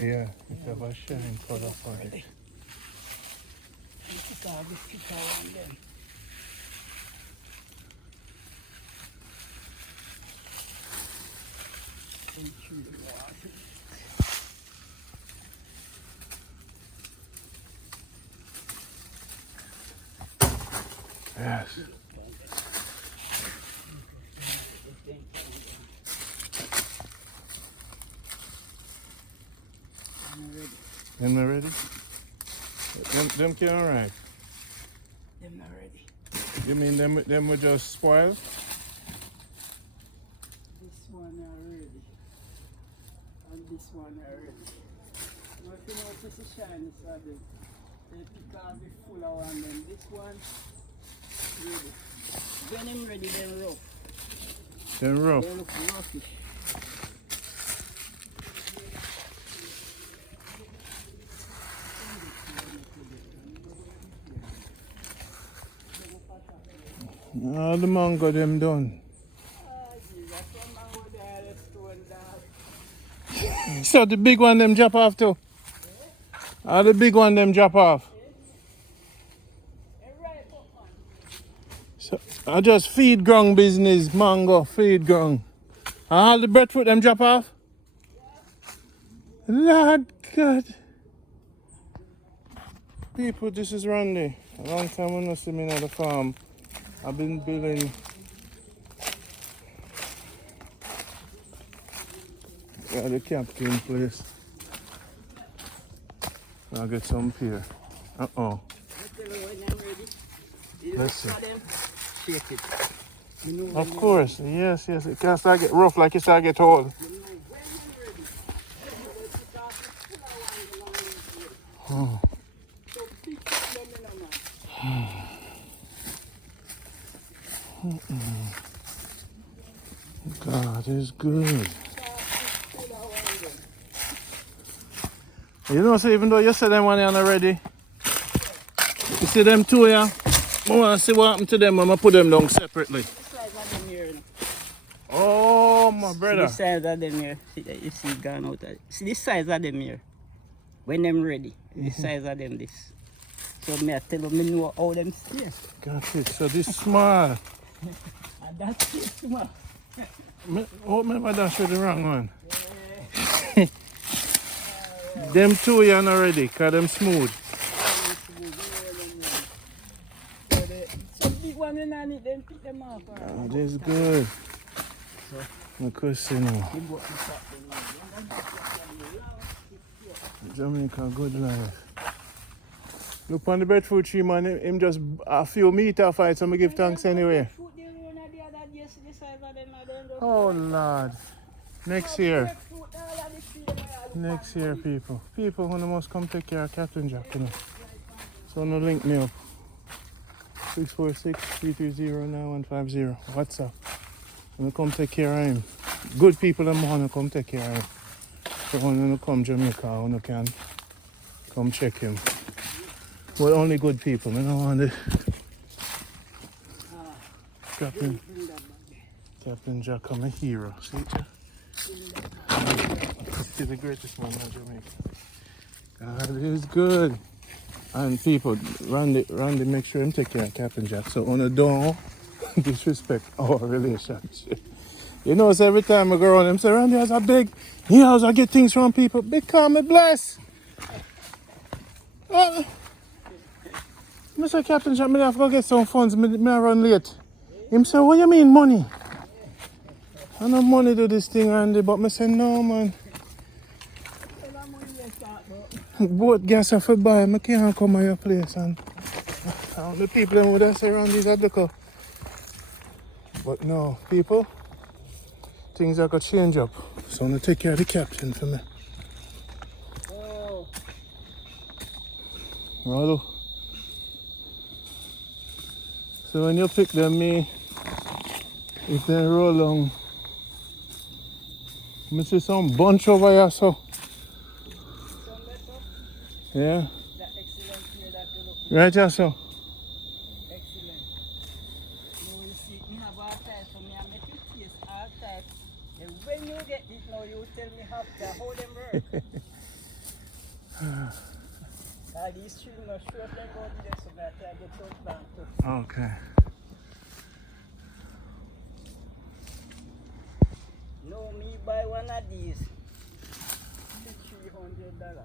Yeah, it have a shine color for it. Ready. This all the thicker one then. Through the water. Yes. Them not ready? Them can alright. Them not ready. You mean them will just spoil? This one are ready. And this one are ready. Now if you notice the shiny side, they pick off the fuller one, then this one ready. When them ready, then rough. Then rough. They look roughish. All the mango them done. So the big one them drop off too? All the big one them drop off? So I just feed ground business, mango, feed ground. All the breadfruit them drop off? Lord God. People, this is Randy. A long time when I see me at the farm. I've been building the captain place. I'll get some here. Uh-oh. Let's see. Shake it. Of course, yes. It can start get rough like it start get old. Oh. God is good. You know, so even though you said them one here already, you see them two here, I want to see what happened to them. I'm going to put them down separately. Oh, my brother. See the size of them here. You see it gone out. See the size of them here. When them ready, the size of them this. So me I tell them me know how them stay. Got it. So this small. And that's it small. Oh, maybe that's the wrong one. Them two here not ready, because them smooth. Some big one in on it, then pick them off. Oh, this is good. My question now. Jamaica, good life. Look on the breadfruit tree, man. Him just a few meter off it, so I give thanks anyway. Oh, Lord. Next year. Next year, people. People, when must come take care of Captain Jack, you know. So, no link me up. 646-330-9150. WhatsApp. When come take care of him. Good people in want to come take care of him. So when you come Jamaica, when you can come check him. But only good people. I don't want to. Captain Jack, I'm a hero. See it? He's the greatest man in Jamaica. God is good. And people, Randy, make sure him take care of Captain Jack. So on the don't disrespect our relationship. You know, so every time I go around him, say, Randy has a big house, I get things from people. Become a bless. Mr. Captain Jack, I have to go get some funds. I run late. Him say, what you mean money? I know money to this thing, Randy, but I say, no, man. Both gas have to buy. I can't come to your place. And the people who would say, Randy's at the car. But no, people, things are going to change up. So I'm going to take care of the captain for me. Oh. Hello. So when you pick them, if they roll along, I see some bunch over here, so. Yeah. That excellent here that you look. Right here, so. Excellent. You will see, me have all type, so me I make you taste all type. And when you get this now, you tell me how to hold them work. These trees no short like out there, so that I get some plant too. Okay. No, me buy one of these for $300.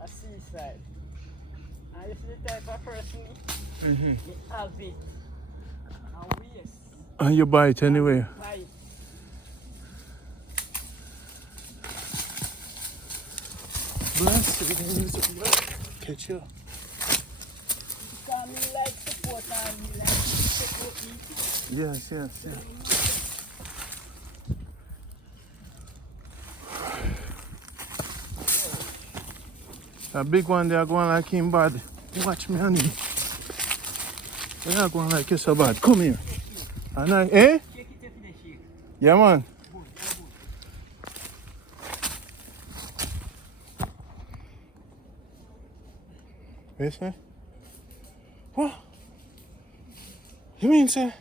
A seaside. And you see the type of person me have it. And waste. And you buy it anyway. Buy it. Blessings. Catch you. Because me like support and me like support me. Yes, yes, yes. A big one, they are going like him bad. Watch me, honey. They are going like you so bad. Come here. And I, eh? Shake it if they shake. Yeah, man. Good, Yes, sir. What? You mean, sir?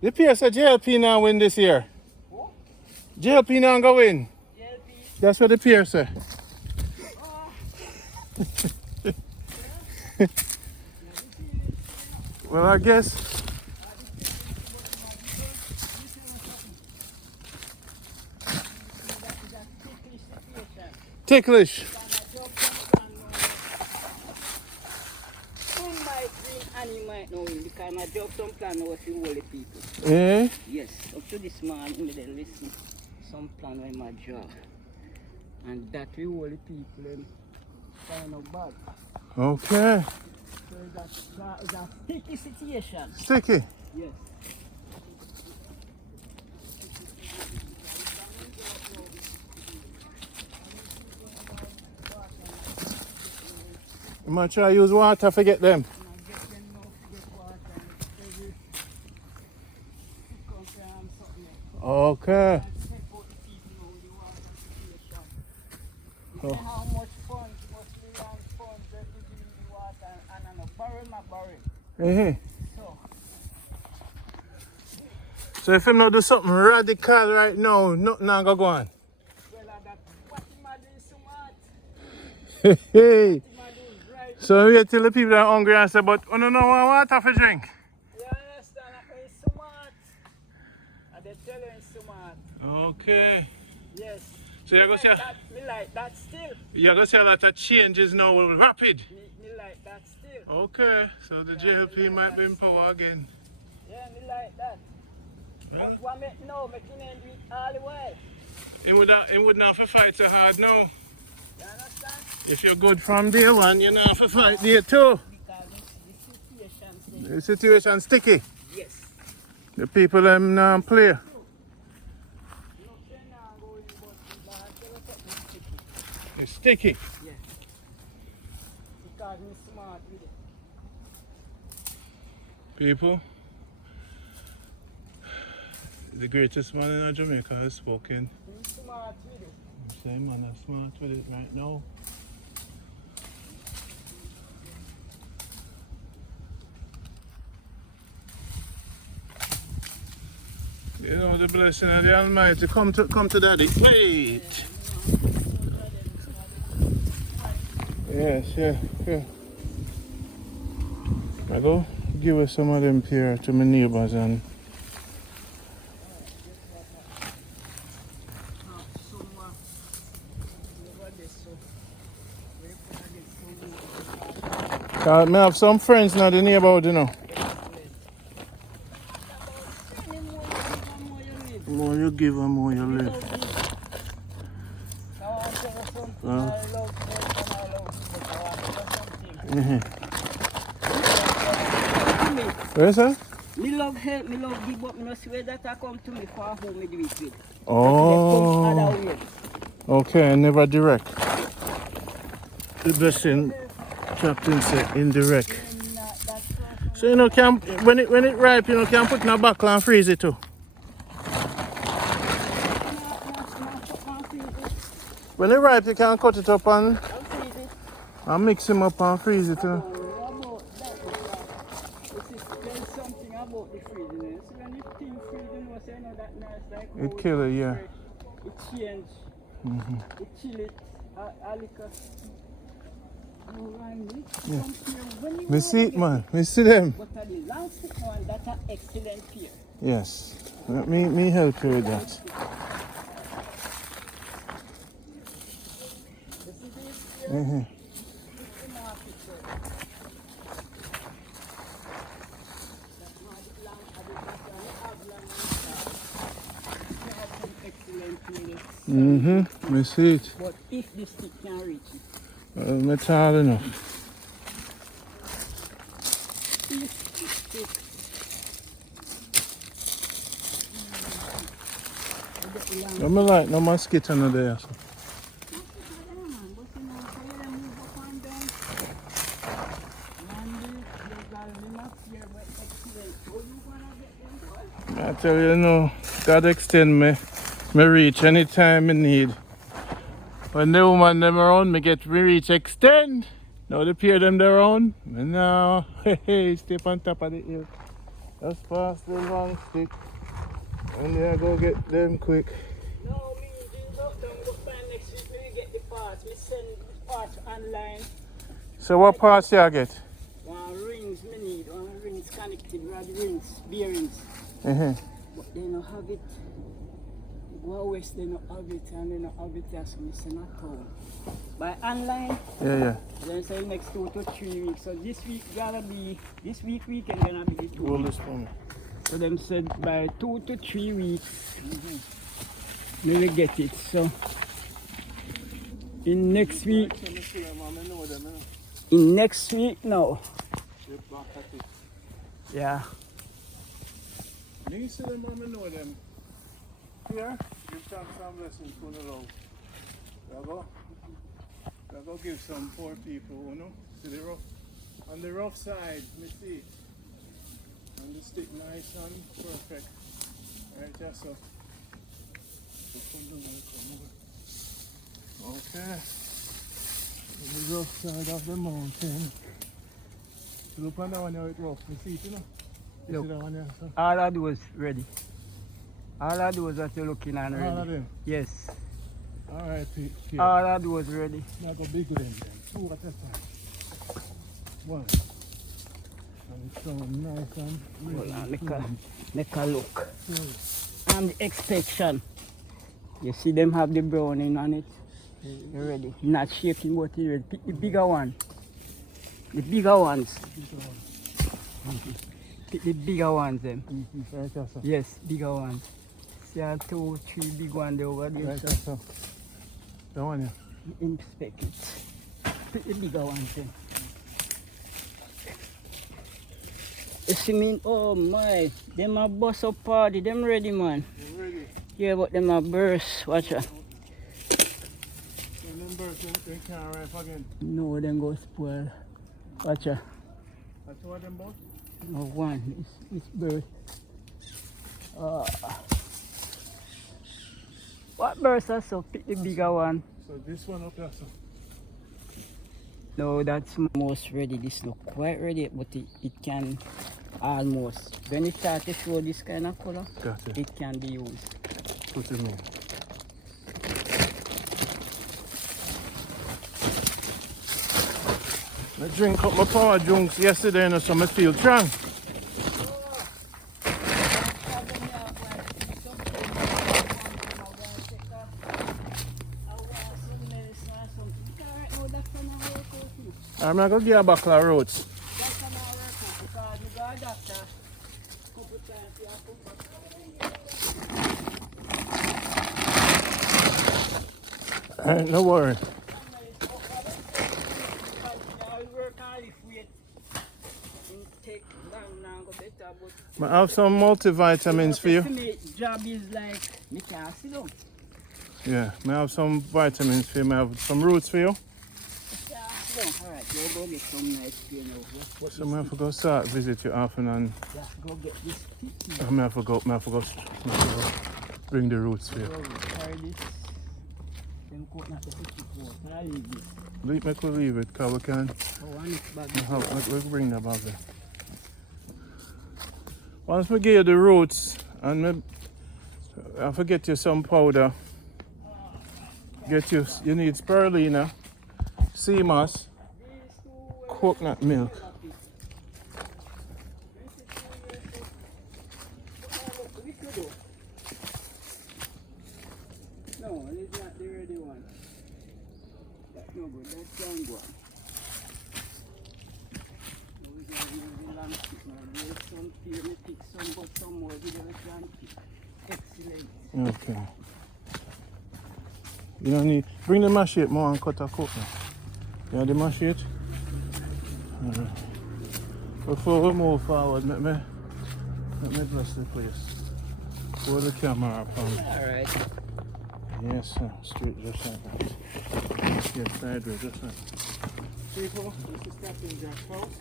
The PS of JLP now win this year. Who? JLP now go win. JLP. That's what the PS say. Well, I guess. Ticklish. And might know him because my job some plan was to all the people. Eh? Yes, up to this morning, me dey listen some plan with my job. And that we all the people them kind of bad. Okay. So it's a sticky situation. Sticky. Yes. You might try use water to get them. Okay. Oh. How much funds must be on funds that we give in the water and on a barrel, my barrel. So if him not do something radical right now, nothing not gonna go on. Well, that what him a do is smart. Hey. What him a do is right. So we tell the people that are hungry and say, but I don't know what water for drink. You understand? He's smart. And they tell you he's smart. Okay. Yes. So you're going to say, me like that still. you're going to say that the change is now rapid. Me like that still. Okay, so the JLP might be in power again. Yeah, me like that. Well, But what make now, make him do it all the way. it would not have to fight so hard now. You understand? If you're good from day one, you don't have to fight day two. Because the situation. The situation sticky. Yes. The people them not play. It's sticky. Yeah. Because he's smart with it. People, the greatest man in Jamaica has spoken. He's smart with it. Same man is smart with it right now. You know the blessing of the Almighty. Come to Daddy. Wait. Yes, yeah. I go give us some of them here to my neighbors and I have some friends now the neighborhood, you know. The more you give, the more you live. Yes, sir? Me love help, me love give up, me no see where that I come to me for who me do it with. Oh, okay, never direct. The blessing Captain said indirect. So you know, can when it ripe, you know, can put in a bottle and freeze it too. When it ripe, you can cut it up and mix them up and freeze it too. It kill it, yeah. It change. It chill it Alika. Yeah. Me see it, man. Me see them. But the long stick one, that's an excellent pear. Yes. Let me help you with that. You see this pear? Mm-hmm. It's the market there. That's not the long, you have some excellent pear. Mm-hmm. Me see it. But if the stick can reach it, It's hard enough. if the stick, I'm like no mosquito no there. So. I tell you no, God extend me reach anytime I need. When the woman them around me get me reach extend. Now the pair them there around. Me now hey step on top of the hill. Just pass the long stick. And then I go get them quick. No, me don't go find next week. We get the parts. We send the parts online. So what parts you get? One rings me need. One rings connected. Rod rings, bearings. Uh-huh. But they don't have it. Go west, they don't have it, and they don't have it here, so we send a town. By online, Yeah. they say next 2 to 3 weeks. So this week gonna be, this weekend gonna be the 2 Hold weeks. this for me. So them said by 2 to 3 weeks, we will get it. So in next week now. Yeah. Me see them, I know them. Here, give some blessings to the Lord. I go give some poor people, you know. See the rough, on the rough side, me see. And the stick nice and perfect. Right, just so. Okay. On the rough side of the mountain. Look on that one how it rough. You see it, you know? You Look. see that one there, so? All I do is ready. All I do is what you're looking at ready. All of them? Yes. Alright, Peter. All I do is ready. Now go big with them then. 2 at a time. 1. And it's so nice and Hold on, really make a look. good. And the inspection. You see them have the browning on it. You're ready. Not shaking, but you're ready. Pick the bigger one. The bigger ones. Pick the bigger ones then. Right, sir. Yes, bigger ones. See 2, 3 big ones over there. Right, So sir. That one, yeah. inspect it. Pick the bigger ones then. You see me? Oh my, them a bust up party, them ready man. You ready? Yeah, but them a burst, watch out. And them birds, they can't ripe again. No, them go spoil. Watch out. That's what them both? No one, it's burst. What burst are so? Pick the bigger one. So this one up there, sir. No, that's almost ready. This look quite ready, but it can almost. When it starts to show this kind of color, Got it. it can be used. Put it in. I drink up my power junks yesterday and so I feel strong. I'm not going to give you a buckle of roots. Alright, no worry. I have some multivitamins for you. Job is like, me can't sit down. Yeah, I have some vitamins for you. I have some roots for you. Alright, go get some nice beer now. So I have to go start visit you often and Yeah, go get this pit. I have to go bring the roots for you. Carry this. Then coconut the pit for. Can I leave this? I could leave it because we can Oh, one is bad. we'll bring that back there. Once we give you the roots and I forget you some powder. Get you need spirulina, sea moss, These two coconut milk. No, it's not the ready one. That's no good. That's young one. We got the lamb stick now. There's some fear me pick some, but some more we don't can pick. Excellent. Okay. You don't need bring the machete more and cut a coconut. You have the machete? Alright. Before we move forward, let me bless the place. Hold the camera up on me. Alright. Yes, sir. Straight just like that. Yes, sideways just like that. People, this is Captain Jack's house.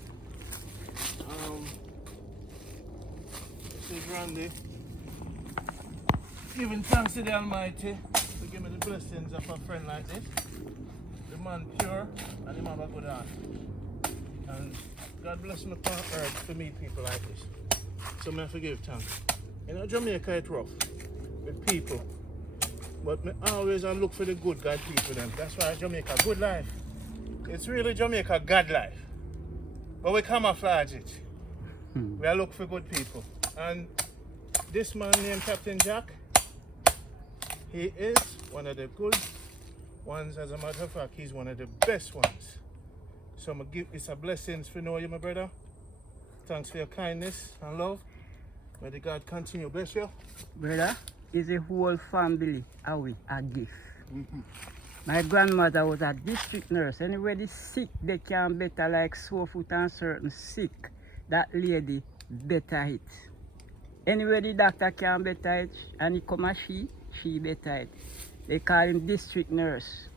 This is Randy. Giving thanks to the Almighty for giving me the blessings of a friend like this. The man pure and him have a good heart. And God bless me upon earth to meet people like this. So I forgive thanks. You know, Jamaica is rough with people. But I always look for the good God people them. That's why Jamaica good life. It's really Jamaica God life. But we camouflage it. We look for good people. And this man named Captain Jack, he is one of the good ones. As a matter of fact, he's one of the best ones. So I'm gonna give it's a blessing for know you, my brother. Thanks for your kindness and love. May the God continue bless you. Brother, is a whole family a gift. My grandmother was a district nurse. Anybody sick, they can better like sore foot and certain sick. That lady better it. Anyway, the doctor can better it, and he come as she better it. They call him district nurse.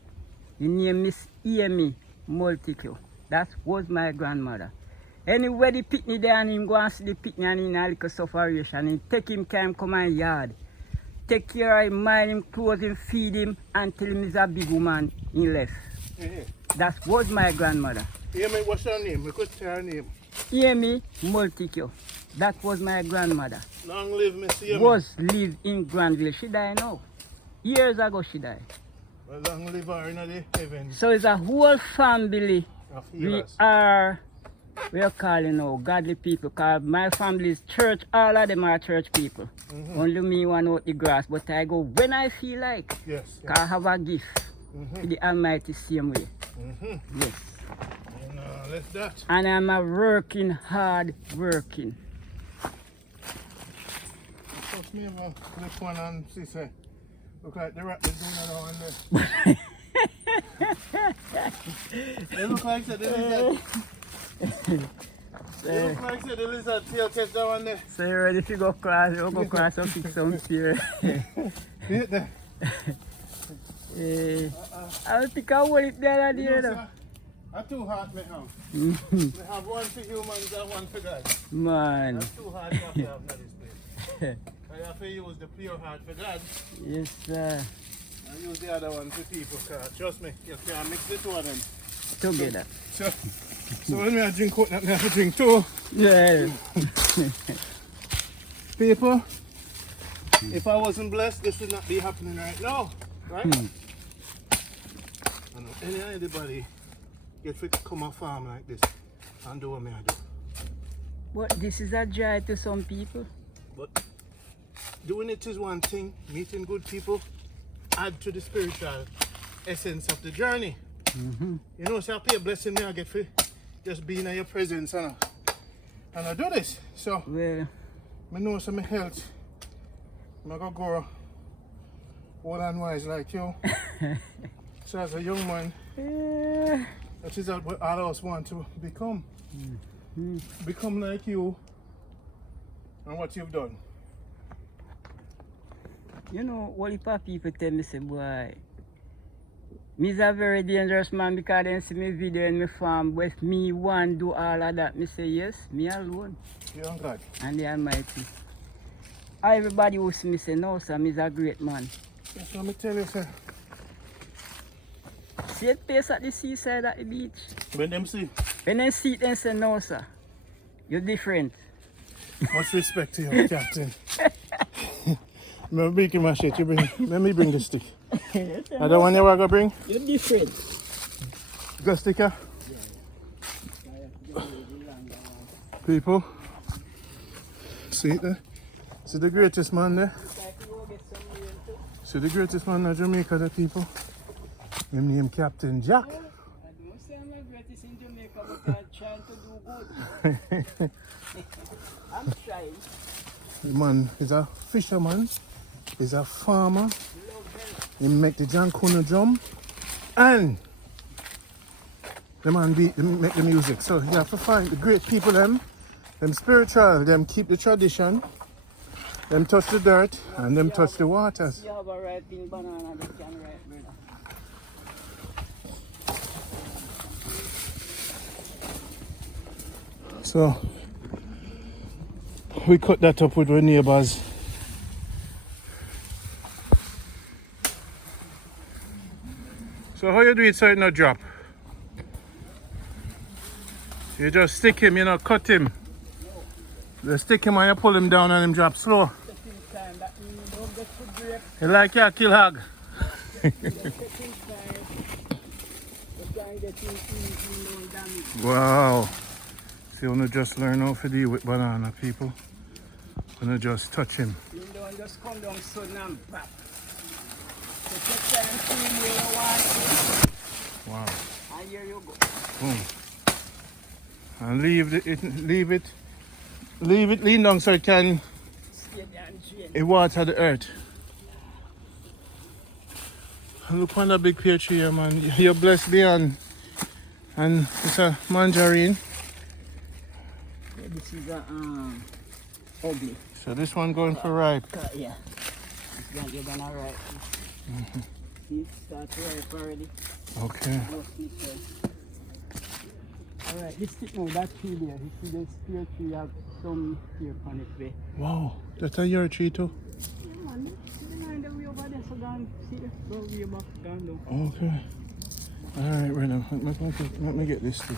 His name Miss Amy Multico. That was my grandmother. Anyway, the picnic there and him go and see the picnic and in a little sufferation. He take him time come and yard. Take care of him, mind him, clothe him, feed him until him is a big woman he left. That was my grandmother. Amy, what's her name? We could say her name. Amy Multico. That was my grandmother. Long live Miss Amy. Was live in Granville. She died now. Years ago she died. Well, long live her in the heavens. So it's a whole family. We are calling now godly people. Because my family is church. All of them are church people. Only me one out the grass. But I go when I feel like. Yes. Because I have a gift. To the Almighty same way. Yes. Left that. And I'm a working, hard working. Trust me, man. Click one and see, say, look like the rat is doing it on there. They look like the lizard. They look like the lizard tail test down there. So you're ready to go across, and fix some fear. Hit there. I'll pick a wallet there and there. That's too hard, me have. We have one for humans and one for God. Man. That's too hard to have in this place. I have to use the pure heart for God. Yes, sir. And use the other one for people. Trust me, you can't mix the two of them. Together. So when I drink coconut, I have to drink two. Yeah. People, if I wasn't blessed, this would not be happening right now. Right? And anybody get to come a farm like this and do what I do. But this is a joy to some people. But doing it is one thing, meeting good people add to the spiritual essence of the journey. You know, so I pay a blessing me I get for just being in your presence and I do this. So well, I know some health. I'm gonna go old and wise like you. So as a young man, that is what all of us want to become. Become like you and what you've done. You know, what if people tell me, say, boy, me's a very dangerous man because they see me video in my farm, but if me want do all of that, me say, yes, me alone. You and God. And the Almighty. Everybody who see me say, no, sir, me's a great man. That's what I tell you, sir. See it place at the seaside at the beach? When them see? When they see it, they say, no, sir, you're different. Much respect to you, Captain. Let me bring my shit. Let me bring the stick. I don't want you to bring. You're different. Go sticker. People. See it there? See the greatest man there? See the greatest man in Jamaica, the people? Him name Captain Jack. I don't say I'm the greatest in Jamaica, but I'm trying to do good. I'm trying. The man is a fisherman, he's a farmer, he make the Jankuna drum, and the man make the music. So you have to find the great people, them spiritual, them keep the tradition, them touch the dirt, and them touch the waters. You have a ripening banana that can ripe, brother. So we cut that up with our neighbors. So how you do it so it not drop? You just stick him, you know, cut him. You stick him and you pull him down and him drop slow. You like your kill hog? Wow. See, you just learn how to deal with banana, people. You just touch him. You don't just come down sudden and pop. So take time to him where you want him. Wow. And here you go. Boom. And leave it lean down so it can water the earth. And look on that big pear tree here, man. You're blessed beyond. And it's a mandarin. Yeah, this is a ugly. So this one going for ripe. Yeah. This one you're gonna ripe. See, it starts to ripe already. Okay. Alright, this stick now, that tree there. You see this pear tree have some pear on it way. Wow, that's a your tree too? Yeah, man. Behind the way over there, so gone. See it? Go way back, gone down. Okay. Alright, Rena, let me get this too.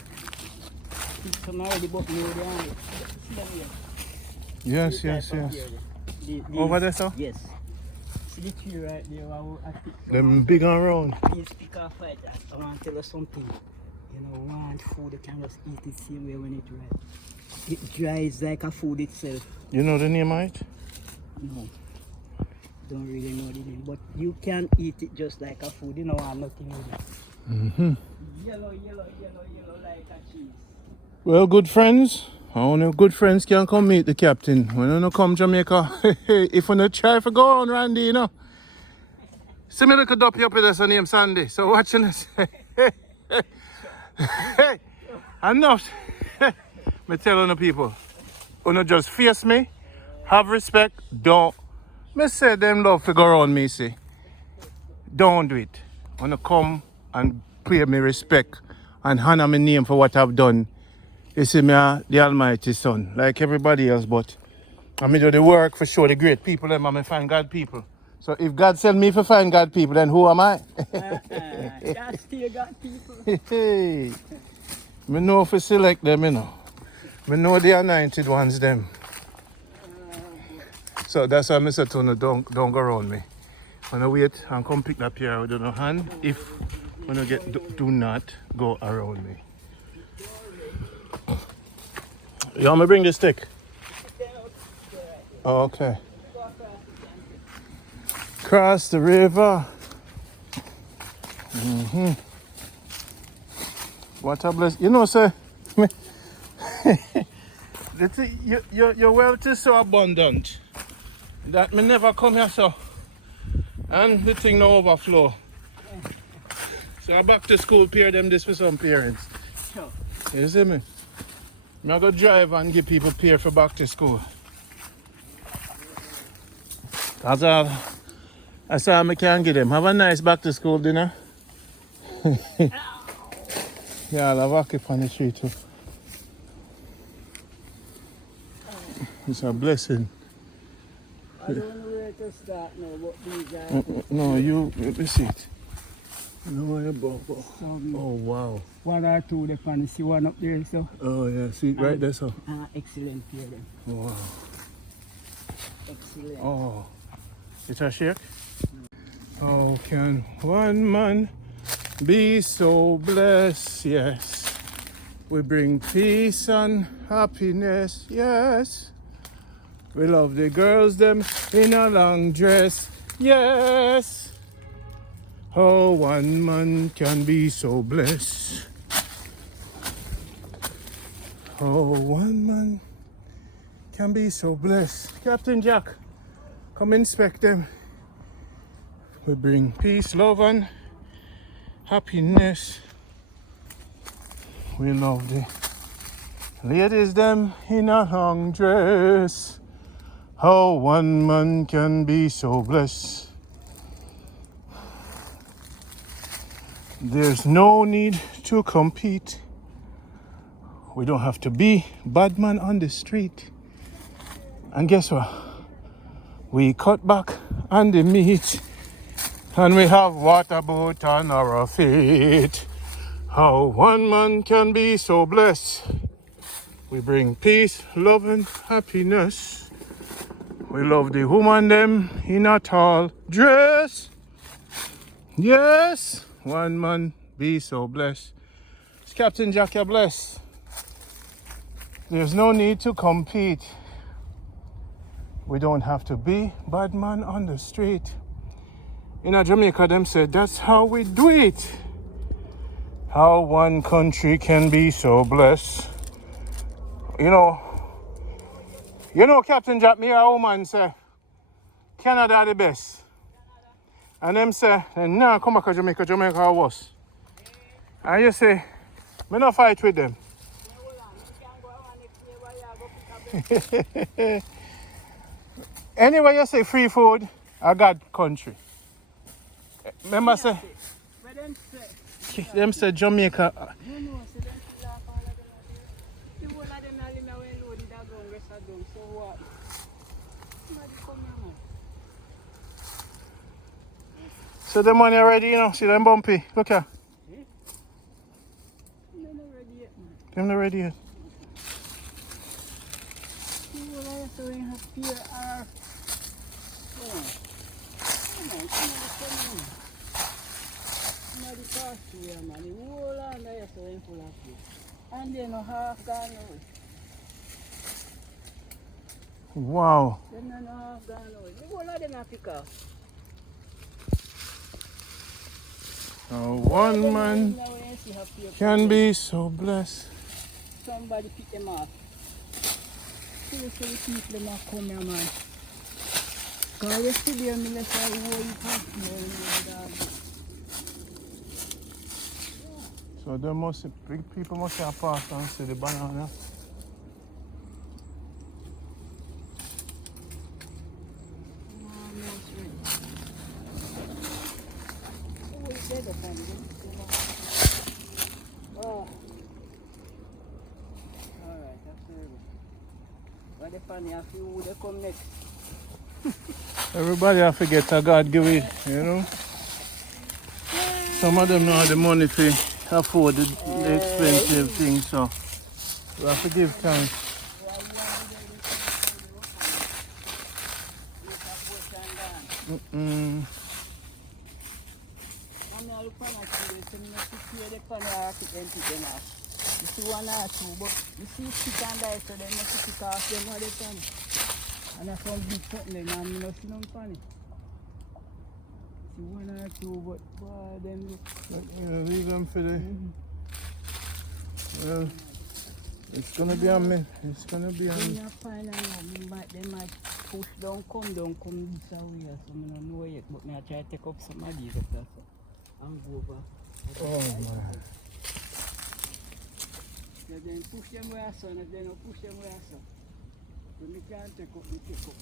Some already bought me over there. See them here? Yes, yes. Over there, sir? Yes. See the tree right there? I pick Them big and round. Please pick off right there. I want to tell you something. You know, want food, you can just eat it same way when it dries. It dries like a food itself. You know the name of it? No. Don't really know the name. But you can eat it just like a food. You know, I'm nothing with it. Mm-hmm. Yellow like a cheese. Well, good friends. Only good friends can come meet the captain. When you come Jamaica, if you not try to go on, Randy, you know. See me look a duppy up with us name Sandy. So watching this. Hey, enough. Me telling the people, you just face me, have respect, don't. Me say them love to go around me, see. Don't do it. Wanna come and pay me respect and honor my name for what I've done. You see me, the Almighty Son, like everybody else, but I do the work for sure, the great people, and I find God people. So if God sent me to find God people, then who am I? God still got people. Hey, I know if I select them, you know. I know the anointed ones, them. So that's why I said to you, don't go around me. When I wait and come pick that pear with your hand, if when I get, do not go around me. You want me to bring the stick? Oh, okay. Cross the river. What a bless. You know, sir, your wealth is so abundant that me never come here, so. And the thing no overflow. So I back to school, pair them this for some parents. Sure. You see me? I go drive and give people pair for back to school. That's all. That's all I can give them. Have a nice back to school dinner. Yeah, I'll walk up on the street too. It's a blessing. I don't know where to start now, but these are... No, let me see it. No, oh, wow. One or two, they can see one up there, so... Oh, yeah, see it right there, so. Excellent here then. Wow. Excellent. Oh, it's a shake? How can one man be so blessed? Yes. We bring peace and happiness. Yes. We love the girls them in a long dress. Yes. How one man can be so blessed. How one man can be so blessed. Captain Jack, come inspect them. We bring peace, love and happiness. We love the ladies them in a long dress. How one man can be so blessed. There's no need to compete. We don't have to be bad man on the street. And guess what? We cut back on the meat and we have water boat on our feet. How one man can be so blessed. We bring peace, love and happiness. We love the woman them in a tall dress. Yes, one man be so blessed. It's Captain Jack, you're blessed. There's no need to compete. We don't have to be bad man on the street. In Jamaica, them said that's how we do it. How one country can be so blessed. You know, Captain Jack, me a woman say, Canada the best. And them say, nah, come back to Jamaica, Jamaica was. And you say, me no fight with them. Anyway, you say free food, I got country. Remember say, them say Jamaica. So the money already, you know, see them bumpy. Look here. Them not ready yet. And then half gone away. Wow. Then half gone away. The whole of them are pick up. One man can be so blessed. Somebody pick them up. See the people them are come here, man. Because yesterday I mean, let's say, so there must people must have passed and see the banana. Oh. Alright, that's it. But the funny, I feel who they come next. Everybody have to get a God give it, you know. Some of them don't have the money to afford the expensive things, so we have to give thanks. You see one or two, but you see stick and die, so they must pick off them all the time. And that's some big something, and I don't see them funny. See one or two, but them look. Leave them for the. Well, it's gonna be on me. It's gonna be on me. They might push down, come this way, so I don't know yet, but I try to take up some of these after, so and go over. Oh man. If they push them where I saw, if they don't push them where I saw, then we can't take up, we take up.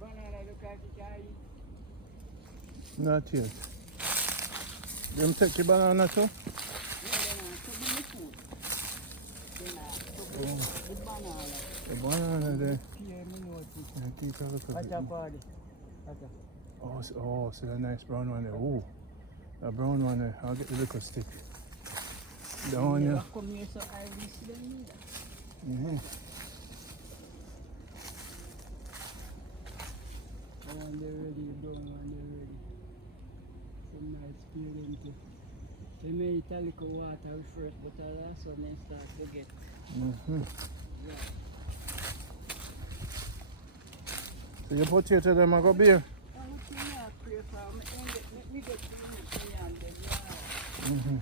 Banana, look at it, I eat. Not yet. Them take the banana too? Yeah, banana, so give me food. Banana, so the banana. The banana there. Yeah, me know it. I think I look at Watch it. out for it. See that nice brown one there. Oh, that brown one there. I'll get the little stick. The one Yeah, there. come here so I will see them neither. Mm-hmm. When they're ready, down when they're ready. Some nice feeling too. They may eat a little water first, but that's when they start to get. Mm-hmm. Yeah. So your potato them are going to be here? Mm-hmm.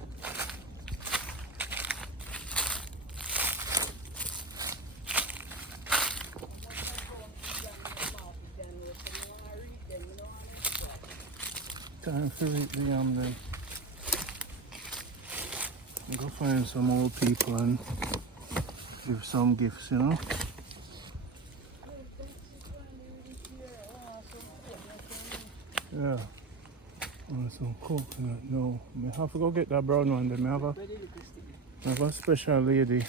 Time to eat the yam then. I'll go find some old people and give some gifts, you know. Yeah. Oh, some coconut. No, I have to go get that brown one. Then I have a special lady.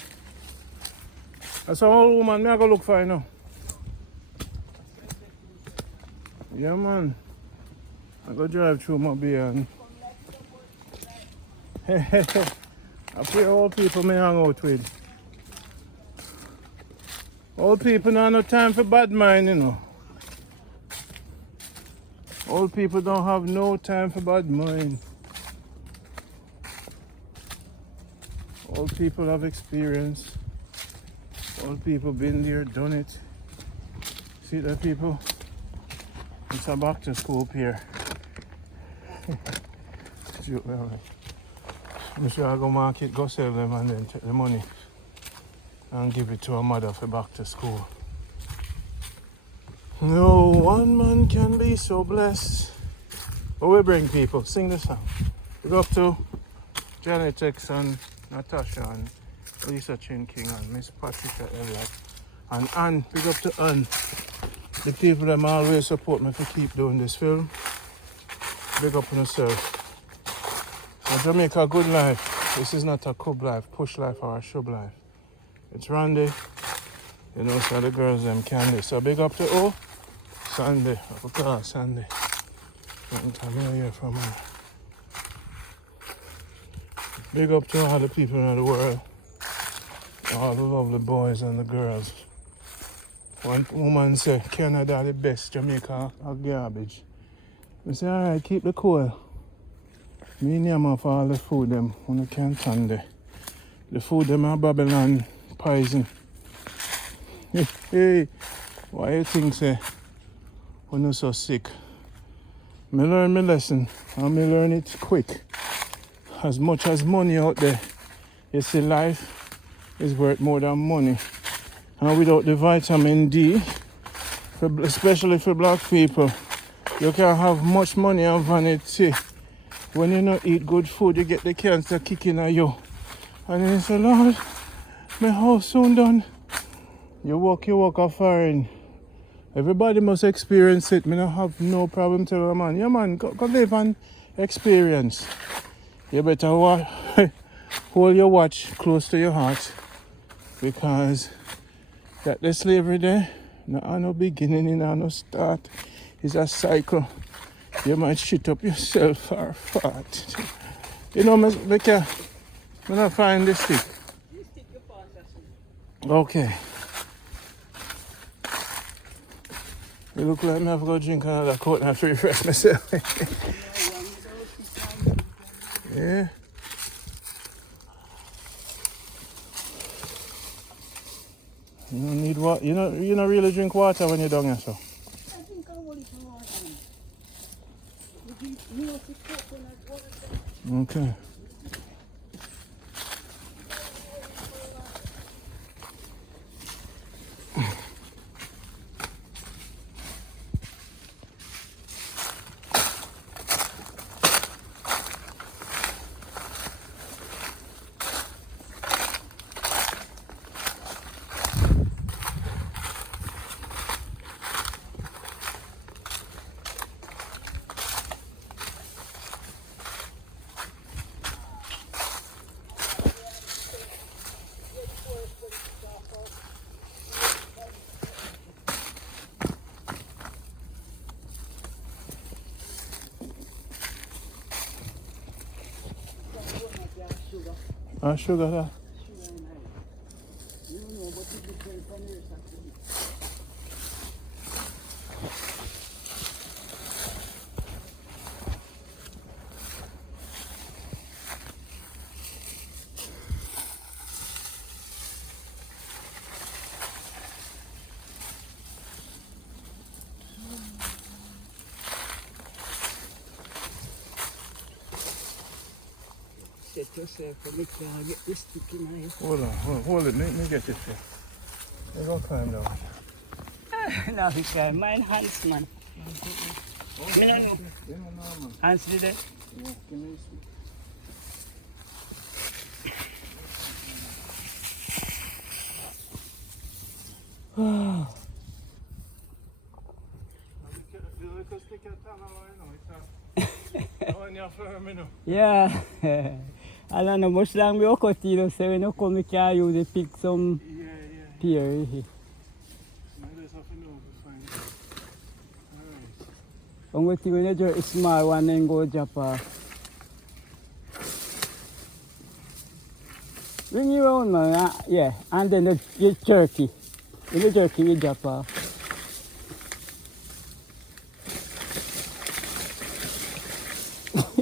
That's an old woman. I go look for her now. Yeah, man. I go drive through my beer and I pray old people may hang out with. Old people don't have no time for bad mind, you know. Old people don't have no time for bad mind. Old people have experience. Old people been there, done it. See that, people? It's a back to school here. I'm sure I go market, go sell them and then take the money and give it to a mother for back to school. No one man can be so blessed. But we bring people, sing the song. We go up to Janet X and Natasha and Lisa Chin King and Miss Patricia Elliott and Ann, big up to Ann. The people that always support me to keep doing this film. Big up on yourself. Now, Jamaica, good life. This is not a cub life, push life or a shove life. It's Randy. You know, so the girls them candy. So big up to O. Sandy. I Sandy. Long time I hear from her. Big up to all the people in the world. All the lovely boys and the girls. One woman said Canada the best, Jamaica are garbage. I say, alright, keep the cool. Me name off all the food them when you can't stand it. The food them are Babylon poison. Hey, why you think say when you're so sick? Me learn my lesson and me learn it quick. As much as money out there, you see life is worth more than money. And without the vitamin D, especially for black people, you can have much money and vanity. When you don't eat good food, you get the cancer kicking at you. And then you say, Lord, my house soon done. You walk a foreign. Everybody must experience it. Me don't have no problem telling a man, yeah man, go live and experience. You better hold your watch close to your heart, because that the slavery there, no beginning and no start. It's a cycle. You might shit up yourself or fart. You know, me not find this stick. You stick your paws as Okay. You look like me have to go drink another coat and have to refresh myself. Yeah. You don't need water. You don't really drink water when you're down here, so. I think I want it to water. You drink milk with coconut water. Okay. Sugar that. You know, but Set yourself for me to get this stick in my head. Hold it, let me get it here. You're gonna climb down. Now he climb. Mine hands, man. Me no know. Hands did it? Yeah, give me this. Yeah. I don't know much long we cut it, so when you come, you can use it, pick some pear. Only thing when you drop a small one and go drop off. Bring you around, man. Yeah, and then you jerky. When you jerky, you drop off.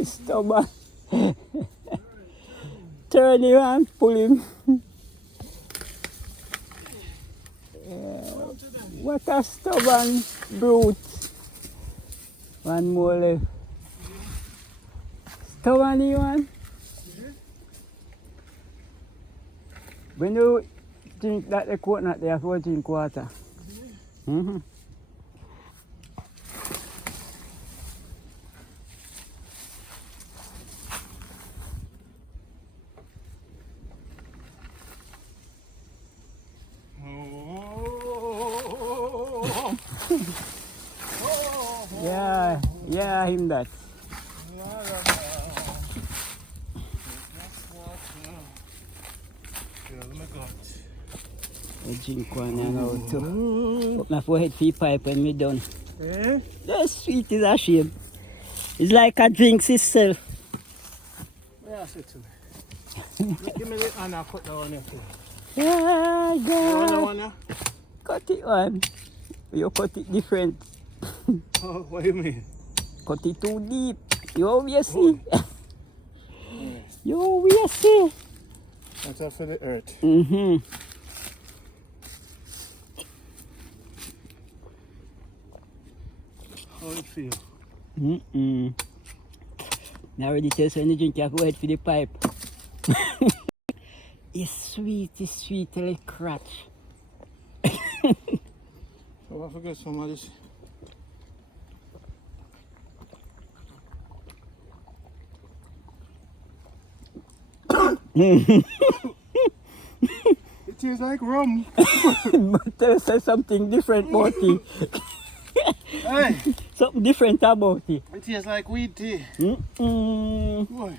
Stubborn. Turn him and pull him. What a stubborn brute. One more left. Stubborn you one. When you drink that the coconut, they have to drink water. Mm-hmm. Yeah, him that. I drink one now too. Put my forehead for pipe when me done. Eh? That's sweet is a shame. It's like a drink itself. Yeah, say to me. Give me the hand and cut that one here. Yeah, You want one? cut it one. You cut it different. Oh, what do you mean? Cut it too deep. You always see. You always see. That's all for the earth. Mm-hmm. How it feel? Mm-mm. Now already tell you when you drink, you have to wait for the pipe. It's sweet like crutch. So I forget some of this. It tastes like rum. But tell us something different about it. Hey, Something different about it. it tastes like weed tea. Mm-mm. Boy.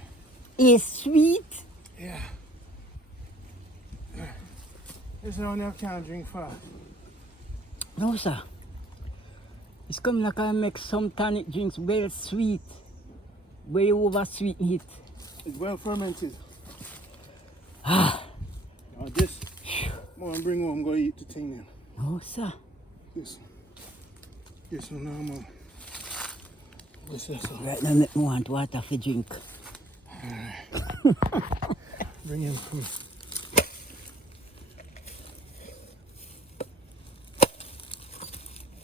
It's sweet. Yeah. This one you can't drink fast. No, sir. It's come like I make some tonic drinks well sweet. Way over sweeten it. It's well fermented. Ah. Now this, I'm gonna bring home, go eat the thing then. No, sir. This one normal. This is all. Right now, make me want water for drink. Bring him from.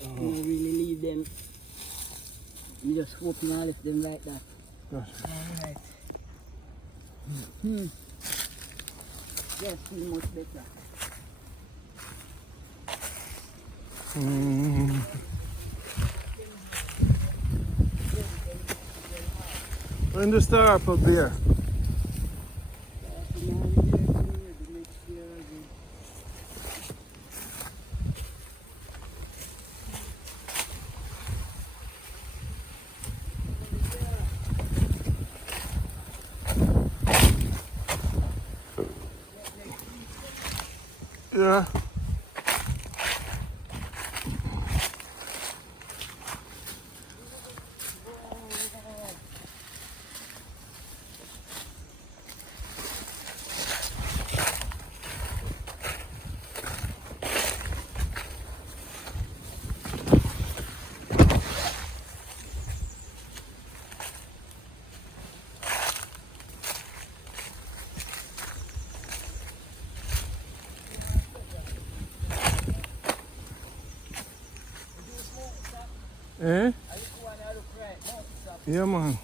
I don't really leave them. You just hope you not left them like that. Gosh. Alright. Mm-hmm. Yes, feel much better. When the star up there? Yeah. Eh? I just want to look right now. Stop. Yeah, man.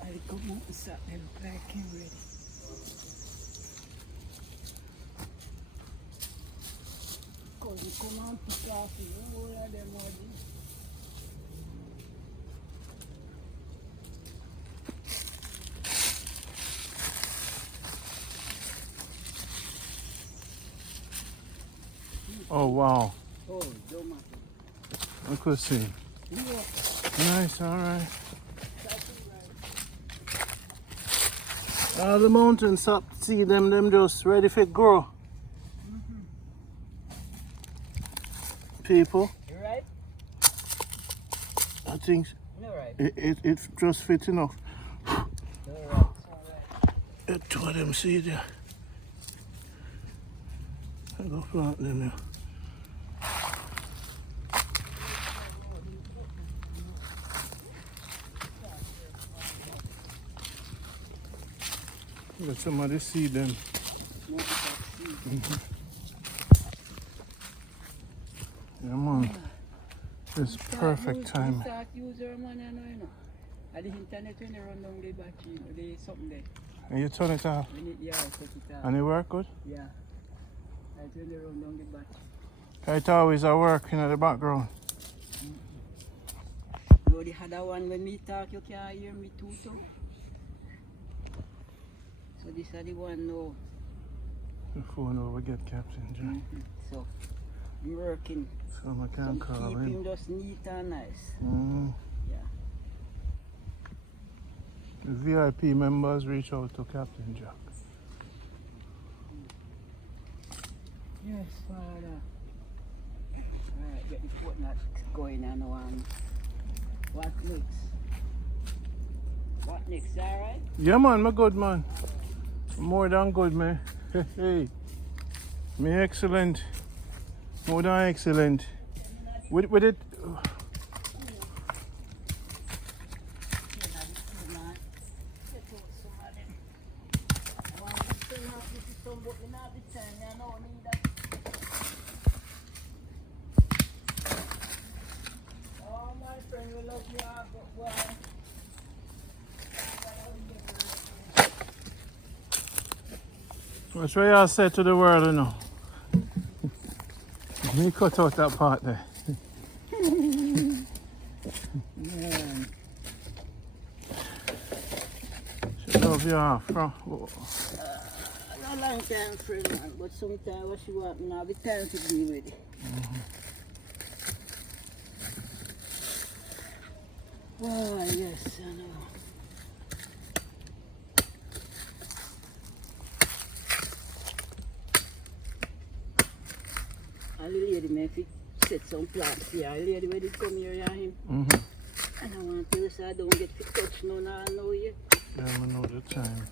I come out and stop. They look like him ready. Cause you come and pick off you. All of them are this. Oh, wow. Oh, don't matter. I could see. Yeah. Nice, alright. That's right. All the mountains up, see them just ready for grow. People, You right? I think You right. it just fit enough. You right. It's all right. Two of them, see there. I go plant them here. Let somebody see them. Yeah, man. It's perfect time. Start user man, I know. At the internet when they run down the battery, there's something there. And you turn it off. When it, yeah, I set it off. And it work good? Yeah. That's when they run down the battery. It always a working in the background. No, the other one when me talk, you can't hear me too. So this is the one now. The phone over get Captain John. So I'm working. So I can't So call keep him. him just neat and nice. Yeah. The VIP members reach out to Captain Jack. Yes, Father. Alright, get the footnut going and what next? What next, alright? Yeah, man, my good man. More than good, man. Hey, me excellent. More than excellent. With it. That's what y'all said to the world, you know. Me cut out that part there. Yeah. She love you off, bro. A long time friend, man, but sometimes what she want me now, be time to be with it. Oh, yes, I know. And the lady may fit set some plants here. The lady when did come here, yeah, him. And I want to tell you, so I don't get fit touch none I know yet. Yeah, I know the time.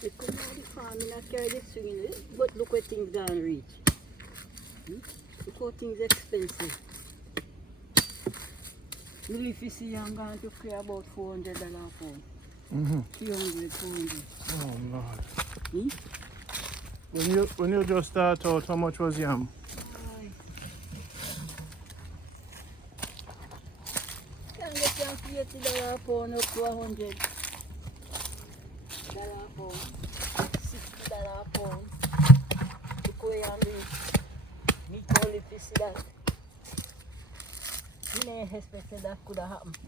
They come out the farm and I carry the swing in it, but look where things gone reach. Look how things expensive. Me if you see I'm going to pay about $400 a pound. 300, 400. Oh Lord. Hmm? When you just start out, how much was yam? Can get from $80 a pound up to $100 a pound, $60 a pound. Look where I'm me only if you see that. You never expected that could have happened.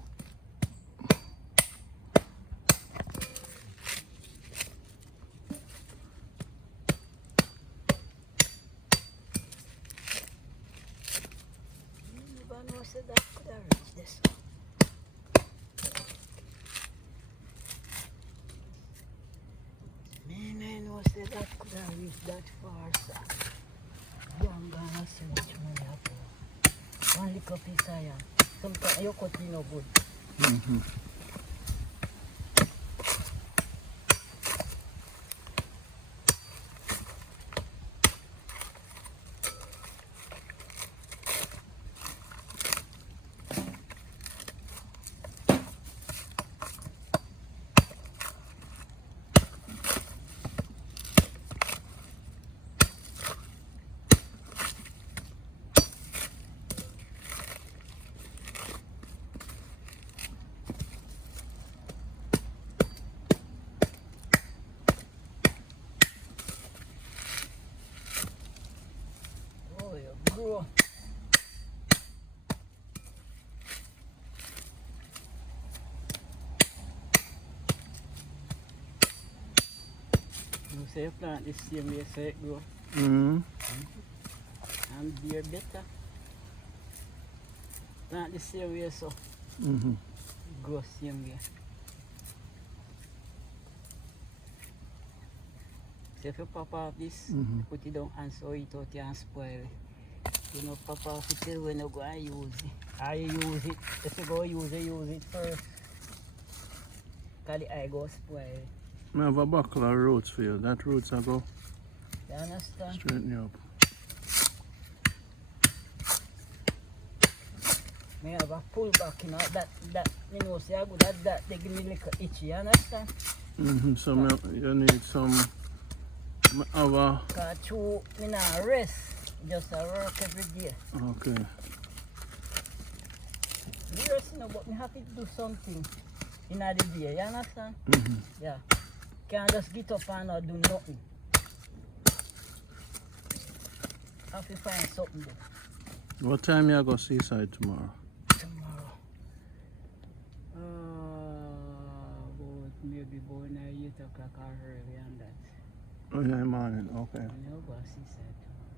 You never know said that could have reached this. Me never know said that could have reached that far, sir. I'm gonna see much money I pour. One little piece of yam. Sometimes you cut me no good. grow. You say you plant the same way so it grow. Mm-hmm. And bear better. Plant the same way so Mm-hmm. grow same way. So if you pop off this, put it down and so it out and spoil it. You know, pop off it till when you go and use it. Or you use it, if you go use it first. Because the eye go spoil it. I have a buckle of roots for you. That roots I go You understand? straighten you up. I have a pull back, you know, that you know, say I good at that, they give me a little itchy, you understand? Mm-hmm. So you need some other. Because through, me not rest, just I work every day. Okay. Me rest, you know, but me have to do something in the day, you understand? Mm-hmm. Yeah. Can't just get up and not do nothing. Have to find something there. What time you go seaside tomorrow? Tomorrow. About maybe about 8 o'clock or early and that. Oh yeah, morning. Okay. And I'll go seaside tomorrow.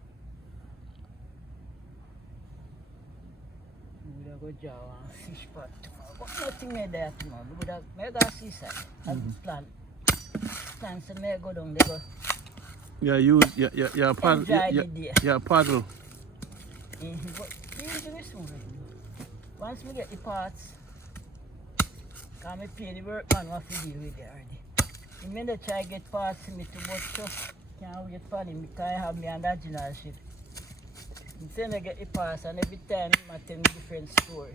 We will go jaw and fish pot tomorrow. But nothing made there tomorrow. We will go seaside. As plan. Time so may go down there. Yeah, paddle. Enjoy the day. Yeah, paddle. But usually soon. Once we get the parts, can I pay the workman what to deal with it already. The minute I try to get parts to me to but just can't wait for him because I have me on that general shift. Then I get the parts and every time I tell me different story.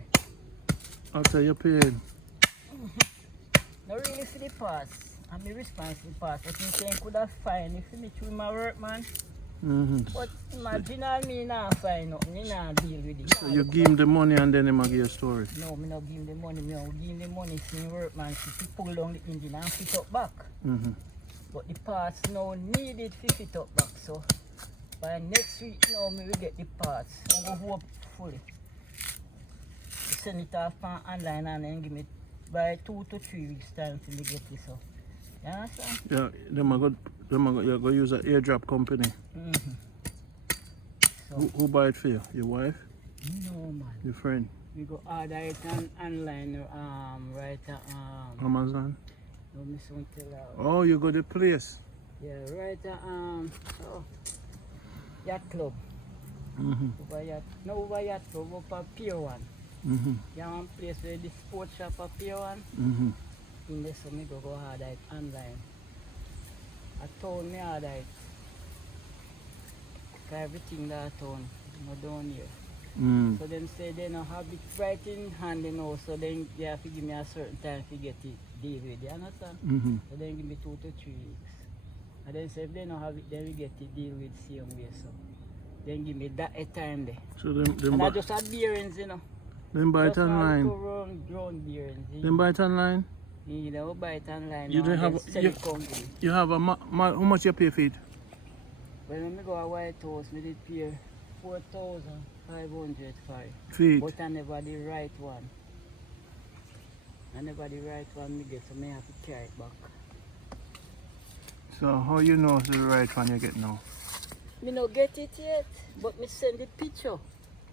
After you paid. Not really for the parts. I'm the responsible parts. But I'm saying could have find it for me through my work, man. Mm-hmm. But imagine all me not find nothing, me not deal with it. So you give him the money and then he might give you a story. No, me not give him the money. Me not give him the money for him work, man. He pull down the engine and fit up back. Mm-hmm. But the parts now needed to fit up back. So by next week now, me will get the parts. I'm go hope fully. Send it off on online and then give me by 2 to 3 weeks time till me get this up. You understand? Yeah, you're going to use an airdrop company. Mm-hmm. So, Who buy it for you? Your wife? no, man. Your friend? We go order it online, right Amazon? no, me soon tell her. Oh, you go to the place? Yeah, right Yacht Club. Mm-hmm. Over Yacht Club, over Pier 1. Mm-hmm. You have one place where the sports shop at Pier 1. Mm-hmm. In there, so me go order it online. I told me order it. Cause everything that I told no down here. Mm. So them say they don't have it right in hand, you know, so then they have to give me a certain time to get it deal with, you understand? Mm-hmm. So then give me 2 to 3 weeks. And then say if they don't have it, then we get it deal with same way, so then give me that a time there. So them And I buy, just had bearings, you know. them buy it Just all online? ground bearings. Them buy it online? You know, buy it online. You now don't and have then a- sell you- it company. You have a how much you pay for it? When I go to White House, I did pay 4,500 for it. Feet. But I never the right one. I never the right one me get, so I have to carry it back. So how you know it's the right one you get now? Me no get it yet, but me send the picture.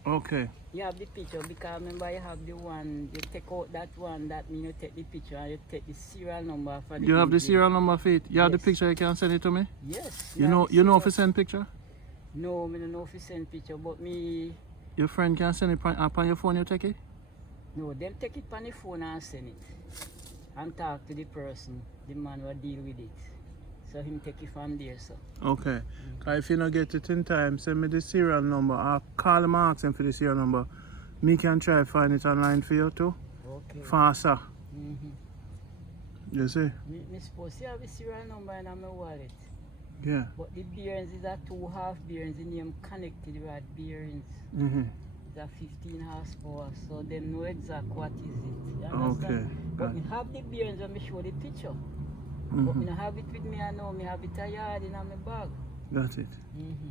Okay. You have the picture because remember you have the one, you take out that one, that mean you take the picture and you take the serial number for the You have the engine. serial number for it? You have the Yes. picture, you can send it to me? Yes. You have know the if you serial- send picture? No, me don't know if you send picture, but me, Your friend can send it up on your phone, you take it? no, them take it on the phone and send it. And talk to the person, the man will deal with it. So him take it from there, so. Okay. 'Cause if you don't get it in time, send me the serial number. I'll call him and ask him for the serial number. Me can try find it online for you too. Okay. Faster. Mm-hmm. You see? Me supposed to have the serial number in my wallet. Yeah. But the bearings is a 2 half bearings, the name connected right bearings. Mm-hmm. It's a 15 horsepower, so them know exact what is it. You understand? Okay. But me have the bearings when me show the picture. But me Mm-hmm. not have it with me, I know me have it a yard in my bag. Got it. Mm-hmm.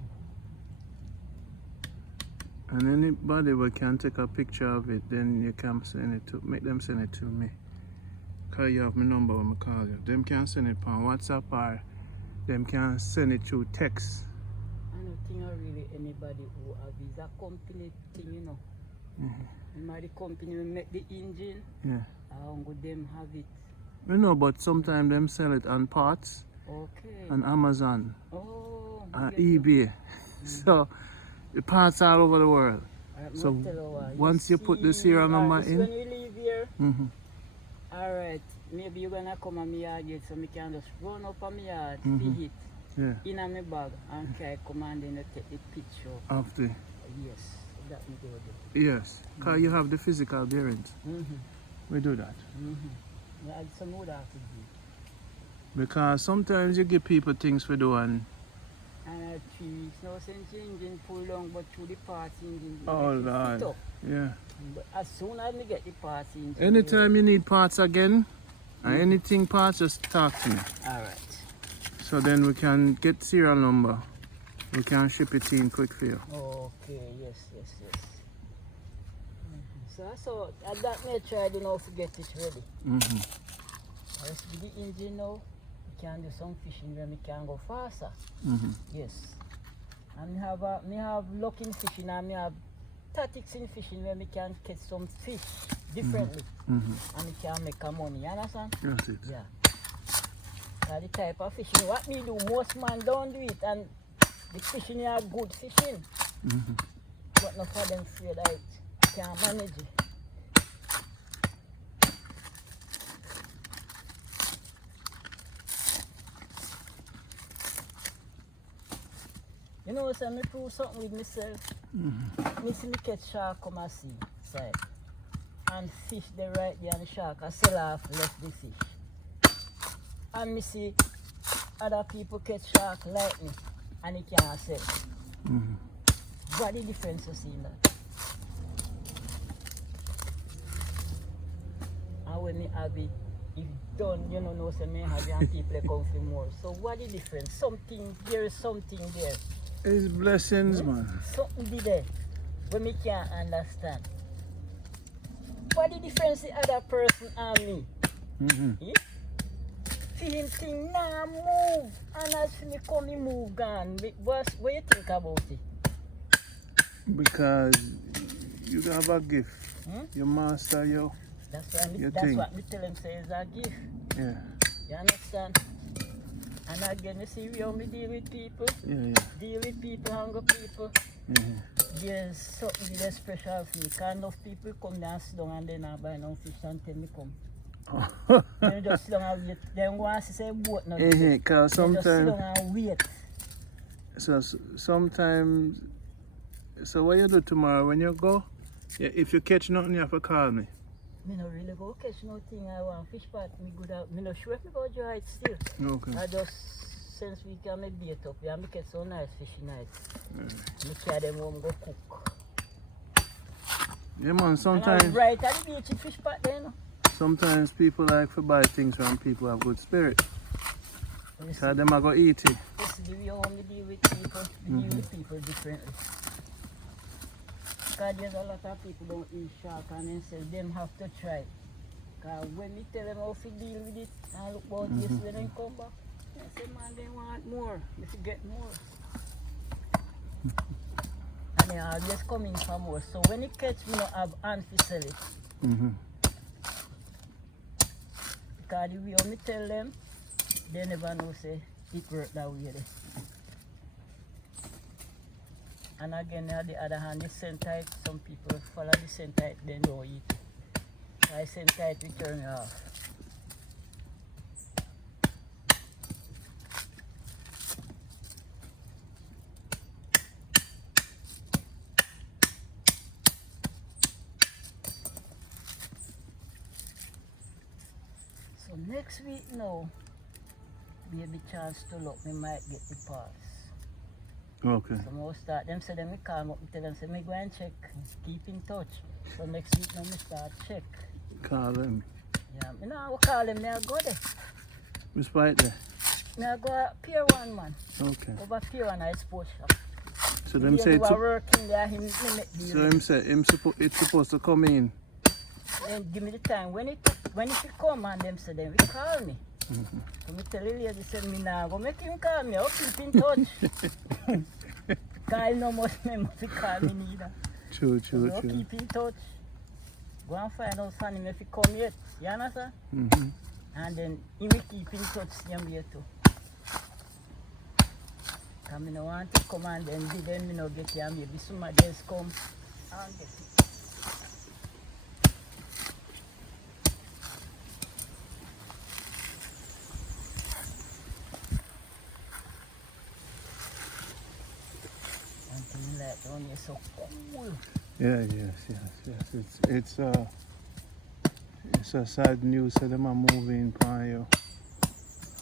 And anybody who can take a picture of it, then you can send it to, make them send it to me. Cause you have my number when I call you. Them can send it on WhatsApp or them can send it through text. I don't think really anybody who have is a company thing, you know. The company will make the engine. Yeah. I don't go them have it. You know, but sometimes them sell it on parts. Okay. On Amazon. Oh. On eBay. So the parts all over the world. So once you put the serial number in. When you leave here. Alright, maybe you're gonna come on my yard yet, so I can just run up on my yard, pick it in my bag and try come and then you take the picture. After? Yes, that we go do. Yes, because you have the physical bearings. We do that. We add some more that to do. Because sometimes you give people things to do and 3 weeks now since the engine pull long, but through the parts engine. Oh Lord. Yeah. But as soon as we get the parts engine. Anytime you need parts again, or anything parts, just talk to me. Alright. So then we can get serial number. We can ship it in quick for you. Okay, yes. So at that nature I don't know if we get it ready. Let's do the engine now. We can do some fishing where we can go faster. Yes. And me have luck in fishing and me have tactics in fishing where we can catch some fish differently. And we can make a money, you understand? That's it. Yeah. That's the type of fishing. What me do, most man don't do it, and the fishing are good fishing. But not for them feel like can't manage it. You know, so I prove something with myself. Me see me catch shark come and see side. And fish they right there and the shark I sell off left the fish. And me see other people catch shark like me and he can't sell. What the difference you see in that? And when me have it, if done, you know, say me have it and people come for more. So what the difference? There is something there. It's blessings, man. Something be there when me can't understand. What the difference the other person and me? Yeah? Feeling thing now move, and as me come me move gone. What you think about it? Because you have a gift. Your master, That's what me tell him say is a gift. Yeah. You understand? And again, you see how me deal with people? Deal with people, hungry people. There's something that's special for me. Because enough people come down, sit down and then I buy no fish until me come. They just sit down and wait. They want to say boat now. Because sometimes... They just sit down and wait. So sometimes... So what you do tomorrow when you go? Yeah, if you catch nothing, you have to call me. Me no really go catch nothing. I want fish pot. Me good out. Me no sure if me go dry it still. Okay. I just since we can make bait up. Yeah, me catch so nice fish nice. Me carry them home go cook. Yeah man, sometimes. And right at the beach, fish pot there, no? Sometimes people like to buy things from people who have good spirit. So them are go eat it. This is the way how me deal with people. We deal with people differently. Because there's a lot of people don't eat shark and then say them have to try. Because when we tell them how to deal with it and look about this when they come back, they say man they want more, they should get more. And they are just coming for more. So when you catch me not have hand to sell it. Because the way how me tell them, they never know say it work that way there. And again, on the other hand, the same type, some people follow the same type, they don't eat it. I same type, we turn it off. So next week now, we have a chance to look, we might get the pass. Okay. So we'll start them, so then we call them up and tell them, say, me go and check, keep in touch. So next week now we start check. Call them. Yeah, me now will call them, I go there. Which part there? I go Pier 1 man. Okay. Over Pier 1 I sports shop. So them say it's working there, him make the so him say it's supposed to come in. Then give me the time. When it come and them say then we call me. So me tell the lady say me now go make him call me. I'll keep in touch. Cause I know much memory to call me neither. True. I'll keep in touch. Go and find out for him if he come yet. You understand? And then he will keep in touch same way too. Cause I don't want to come and then me no get here. Maybe somebody else come and get it. Down here so cool. Yeah, yes. It's a sad news that them are moving for you.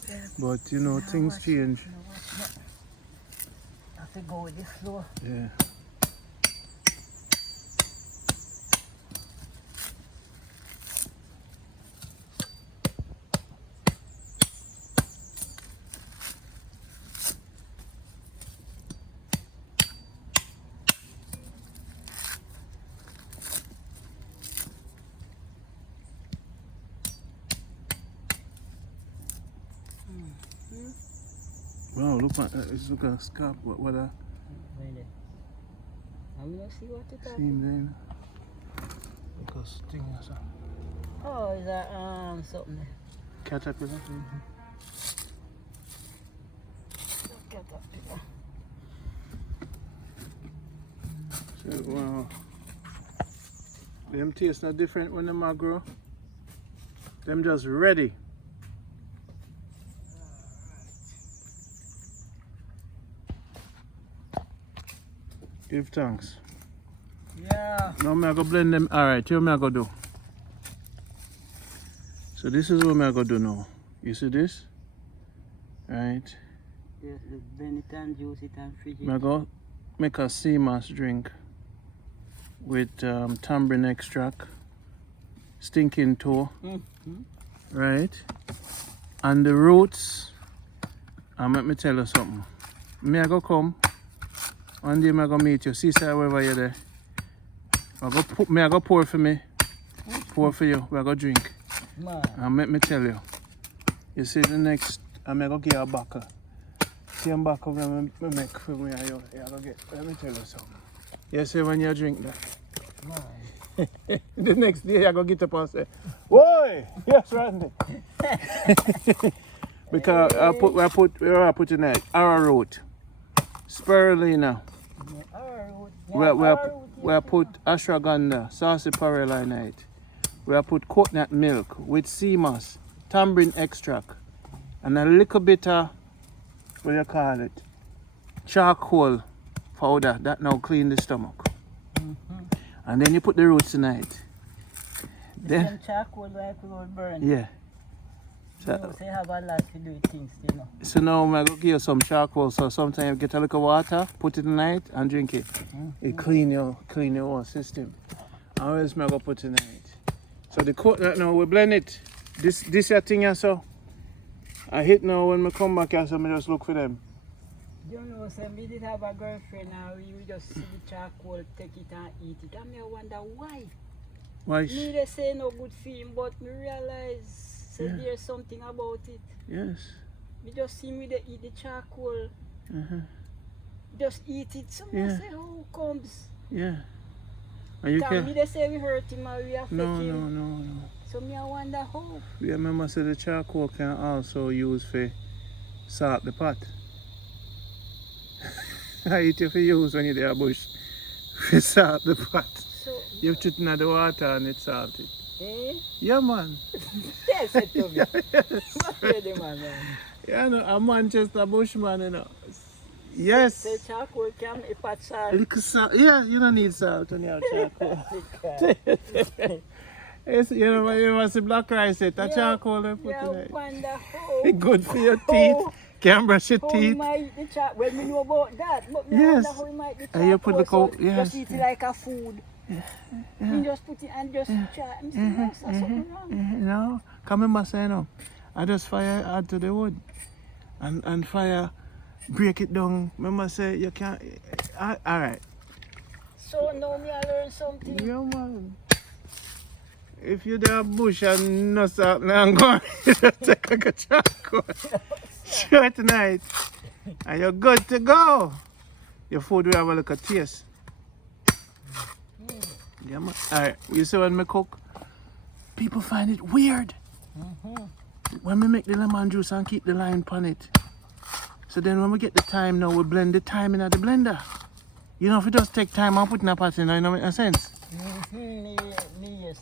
Yeah. But you know, things change. You know what? I have to go with the flow. Yeah. Wow, look at it's look at scarf. What a Really? I'm gonna see what it is. seam then. Because thing is Oh, is that something there? caterpillar. Caterpillar. So wow. Them taste not different when them are grow. Them just ready. Give thanks. Yeah. Now I'm gonna blend them. Alright, here I'm gonna do. So this is what I'm gonna do now. You see this? Right. Yes, blend it and juice it and fridge it. I'm gonna make a sea moss drink with tamarind extract, stinking toe, right? And the roots. And let me tell you something. Me I go come. One day I go meet you. See sir, wherever you're there. I go pour for me. Pour for you. We go drink. Man. And let me tell you. You see the next, I'm gonna give you a buckle. See a buckle me make for me and you go get. Let me tell you something. You see when you drink that. Man. The next day I go get up and say, "Whoa, yes, Randy." Because I put in that arrowroot, spirulina. We put ashwagandha, sarsaparilla, we put coconut milk with sea moss, tamarind extract, and a little bit of, what do you call it, charcoal powder that now clean the stomach. And then you put the roots tonight. Then charcoal like we will burn. Yeah. So you have a lot to do with things, you know. So now I'm going to give you some charcoal. So sometimes you get a little water, put it tonight and drink it. It clean your whole system. And what else am I going to put tonight? So the coconut now, we blend it. This your thing here, so. I hit now when I come back here, so I just look for them. You know, so me did have a girlfriend now, you just see the charcoal, take it and eat it. And me I wonder why. Why? Me they say no good for him, but me realize there's something about it. Yes. Me just see me they eat the charcoal. Just eat it. So me say how comes? Yeah. And you Me they say we hurt him or we affect him. No. So me I wonder how. Yeah, remember say the charcoal can also use for salt the pot. I eat if you use when you're there bush. For salt the pot. So, you put it in the water and it's salted. Eh? Yeah, man. Yes, it to me. What ready, man? Yeah, no, a Manchester bushman, you know. Yes. Say charcoal can a pot salt. Little salt. Yeah, you don't need salt when you have charcoal. Yes, you must see black rice, it. A charcoal they put in it. Wonder how. Good for your teeth. Can brush your How teeth. we might eat the charcoal. Well, we know about that. But me Yes. wonder how we might eat the charcoal. And you put the coat, so yes. just eat it like a food. You just put it and just try. I'm saying, there's something wrong. No, come in, say no. I just fire add to the wood. And fire break it down. Remember say you can't, Alright. So now me I learn something. Yeah, man. If you're there bush and no salt, I'm going to take a charcoal. Sure tonight. And you're good to go. Your food will have a little taste. Yeah, man. Alright, you see when me cook, people find it weird. When we make the lemon juice and keep the lime on it. So then when we get the thyme now, we blend the thyme in the blender. You know, if you just take time and put in a pot in, you know, make sense? Me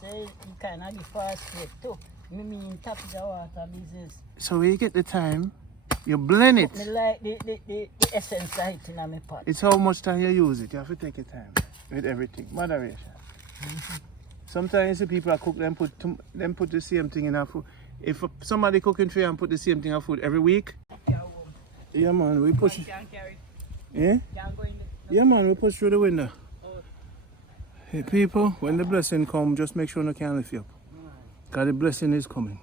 say you kind of the fast food too. Me mean tap the water business. So when you get the thyme, you blend it. Me like the essence right in my pot. It's how much time you use it. You have to take your time with everything. Moderation. Sometimes the people that cook, them put the same thing in our food. If somebody cooking for you and put the same thing in our food every week, yeah man, we push it. Yeah? Yeah man, we push through the window. Hey people, when the blessing come, just make sure no can lift you up. Because the blessing is coming.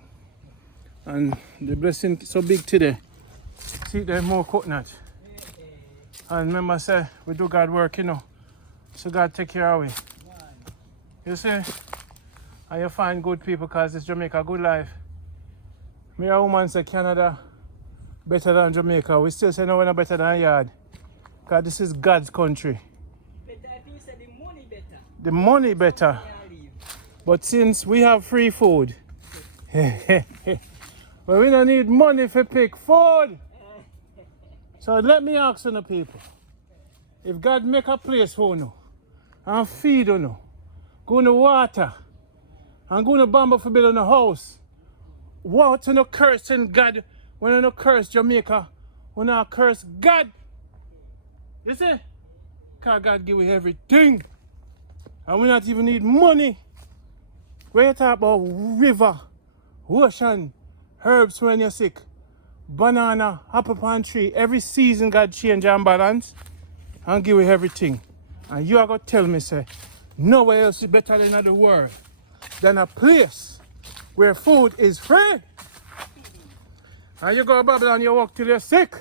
And the blessing is so big today. See, there's more coconut. And remember I said, we do God work, you know. So God take care of it. You see? And you find good people because it's Jamaica, a good life. Me a woman say Canada better than Jamaica. We still say no, we're not better than yard. Because this is God's country. But I think you said the money better. The money better. But since we have free food, well, we don't need money for pick food. So let me ask you the people. If God make a place for you and feed you, go in the water and go in the bamboo for building a house, what you no cursing God when you no curse Jamaica, when you curse God? You see? Because God give you everything. And we not even need money. When you talk about river, ocean, herbs when you're sick, banana, apple palm tree, every season God change and balance and give you everything. And you are going to tell me, say, nowhere else is better than the world than a place where food is free. And you go to Babylon, you walk till you're sick.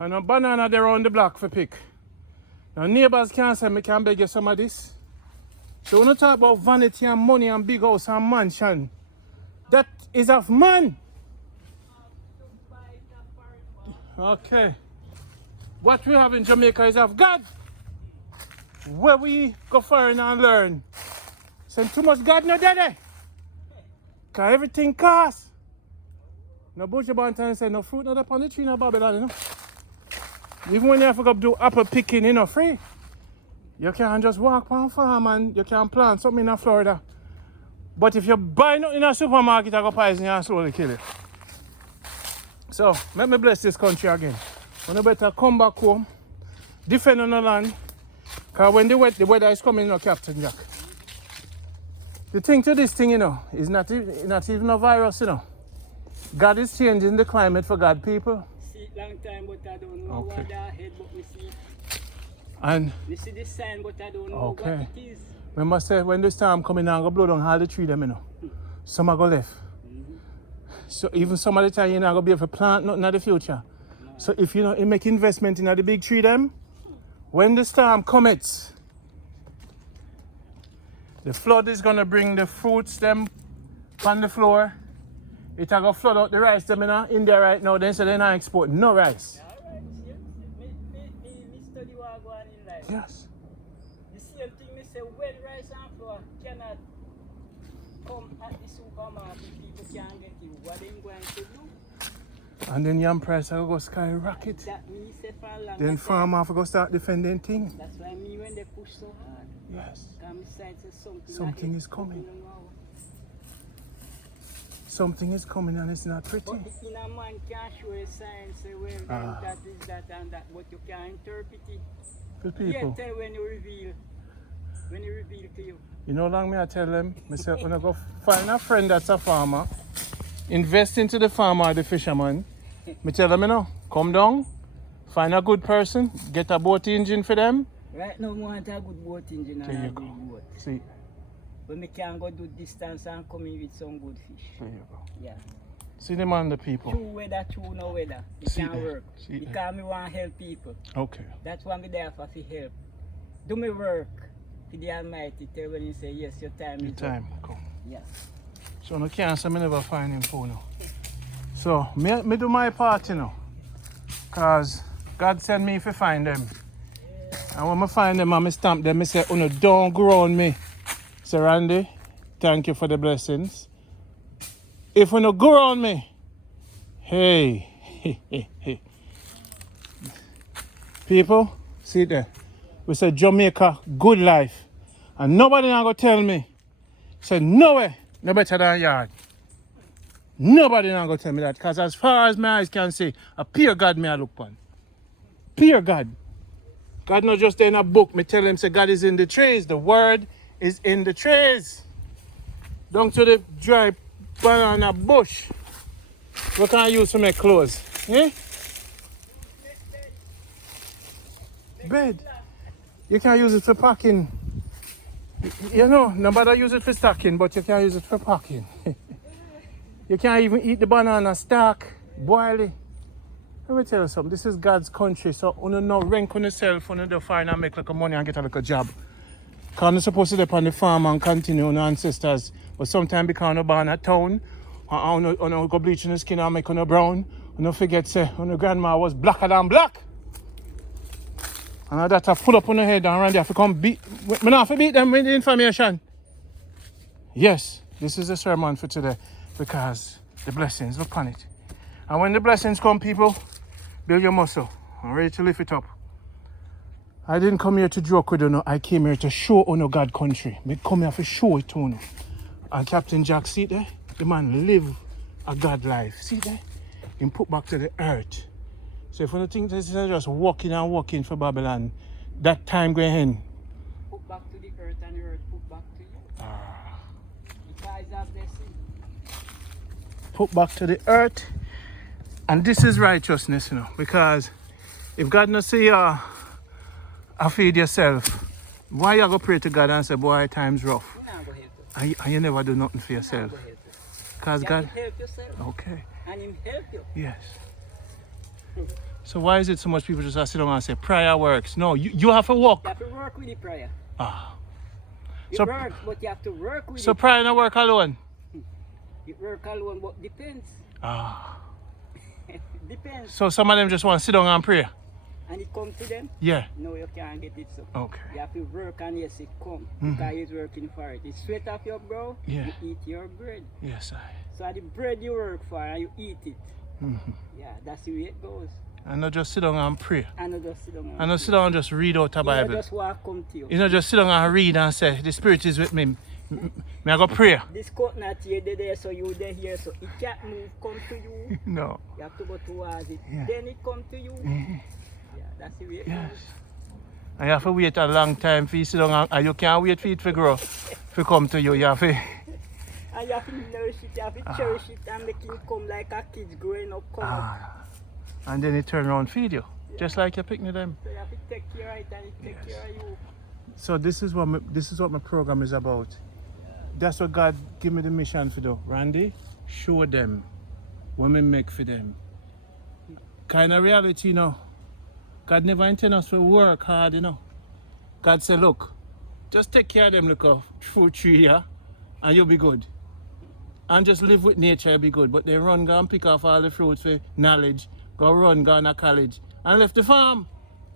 And a banana there on the block for pick. Now neighbors can't say, me can beg you some of this. So when you talk about vanity and money and big house and mansion, that is of man. Okay. What we have in Jamaica is of God. Where we go foreign and learn. Send too much God no daddy. Cause everything costs. No butcher bantan say no fruit not up on the tree in Babylon, you know. Even when you have to go do apple picking, you know, free. You can just walk on farm and you can plant something in Florida. But if you buy nothing in a supermarket, I go poison you and slowly kill it. So, let me bless this country again. You better come back home, defend on the land, because when the weather is coming, you know, Captain Jack. The thing to this thing, you know, is not even a virus, you know. God is changing the climate for God people. See it long time, but I don't know what that head, but we see it. And we see the sign, but I don't know what it is. Remember, say, when the storm coming down, go blow down all the tree them, you know. Some are go left. So even some of the time, you're not going to be able to plant nothing in the future. So if you know, you make investment in the big tree them, when the storm comes, the flood is going to bring the fruits them on the floor. It's going to flood out the rice them in India right now. Then so they're not exporting no rice. Me study what going in life. Yes. The same thing me say when rice and flour cannot come at the supermarket, people can't get it. What they going to do? And then yam price will go skyrocket. That me say for long. Then farmer have to go start defending things. That's why me when they push so hard. Yes. Something is coming. Something is coming and it's not pretty. But in a man can show a sign, say, well, that is that and that, but you can't interpret it. Good people. You tell when you reveal to you. You know how long me I tell them? I say, when I go find a friend that's a farmer, invest into the farmer or the fisherman, I tell them, you know, come down, find a good person, get a boat engine for them. Right now, I want a good boat engine and a good boat. See. But I can go do distance and come in with some good fish. There you go. Yeah. See them on the people. True weather, true no weather. It See can't that. work. See that. Because me want to help people. Okay. That's why I'm there for help. Do me work for the Almighty. Tell when you say yes, your time Your is time up. come. Yes. So no can't say me never find him for now. So me do my part, you know. Cause God sent me to find them. And when I find them and I stamp them, I say, oh no, don't grow on me. So Randy, thank you for the blessings. If you no grow on me, hey, people, see there. We say Jamaica, good life. And nobody now go tell me. Say no way, no better than yard. Nobody now go tell me that. Because as far as my eyes can see, a pure God me I look upon. Pure God. God not just in a book. Me tell him say God is in the trees. The word is in the trees. Down to the dry banana bush. What can I use to make clothes? Eh? Bed. You can use it for packing. You know, nobody use it for stacking, but you can use it for packing. You can't even eat the banana stack, boil it. Let me tell you something, this is God's country, so you know rank on yourself, you do fine and make like money and get a little job. Because you're supposed to live on the farm and continue on ancestors, but sometimes because you're born at town, you go bleaching the skin and make you brown, you forget say your grandma was blacker than black. And that I pull up on the head and around there to come beat. I not have to beat them with the information. Yes, this is the sermon for today because the blessings, look on it. And when the blessings come, people, build your muscle. I'm ready to lift it up. I didn't come here to joke with you, no. I came here to show on God country. I come here to show it to you. And Captain Jack, see there? The man live a God life. See there? He put back to the earth. So if you don't think this is just walking and walking for Babylon, that time going in. Put back to the earth and the earth put back to you. Because it's a blessing. Put back to the earth. And this is righteousness, you know. Because if God not see you feed yourself, why you go pray to God and say, boy, time's rough? You're not going to help you. And you never do nothing for yourself. Because God... You help yourself. Okay. And him help you. Yes. So why is it so much people just sit down and say prayer works? No, you have to walk. You have to work with the prayer. So, It works, but you have to work with so it. prayer not work alone? It work alone, but depends. Depends. So some of them just want to sit down and pray? And it come to them? Yeah. No, you can't get it so. Okay. You have to work and yes, it come. Because he's working for it. It's sweat off your brow, Yeah. you eat your bread. Yes, So the bread you work for and you eat it. Yeah, that's the way it goes. And not just sit down and pray. And not just sit down And not sit down and just read out a Bible. You just want to come to you. You know, just sit down and read and say, the Spirit is with me. May I go pray? This coconut here, they there, so you there here, so it can't move, come to you. No. You have to go towards it. Yeah. Then it come to you. Yeah, that's the way it Yes. goes. And you have to wait a long time for you sit down and you can't wait for it to grow. To come to you, you have to... And you have to nourish it, you have to cherish it and make it come like a kid growing up, come up. And then it turn around and feed you. Just like you picnic them. So you have to take care of it and it take care of you. So this is what my program is about. That's what God give me the mission to do. Randy, show them what we make for them. Kind of reality, you know. God never intend us to work hard, you know. God said, look, just take care of them little fruit tree here and you'll be good. And just live with nature, you'll be good. But they run, go and pick off all the fruits for knowledge, go run, go to college, and left the farm.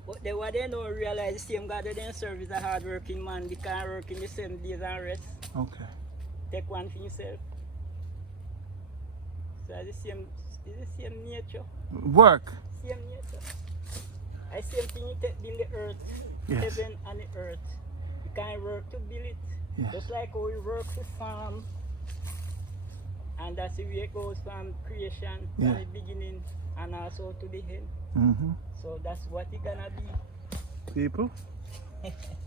But they, what they don't realize, the same God that they serve is a hard-working man. They can't work in the 7 days and rest. Okay. Take one for yourself. So it's the same nature. Work. Same nature. I same thing you take build the earth, Yes. heaven and the earth. You can't work to build it. Yes. Just like how we work to farm. And that's the way it goes from creation, Yeah. from the beginning and also to the end. So that's what it's gonna be. People,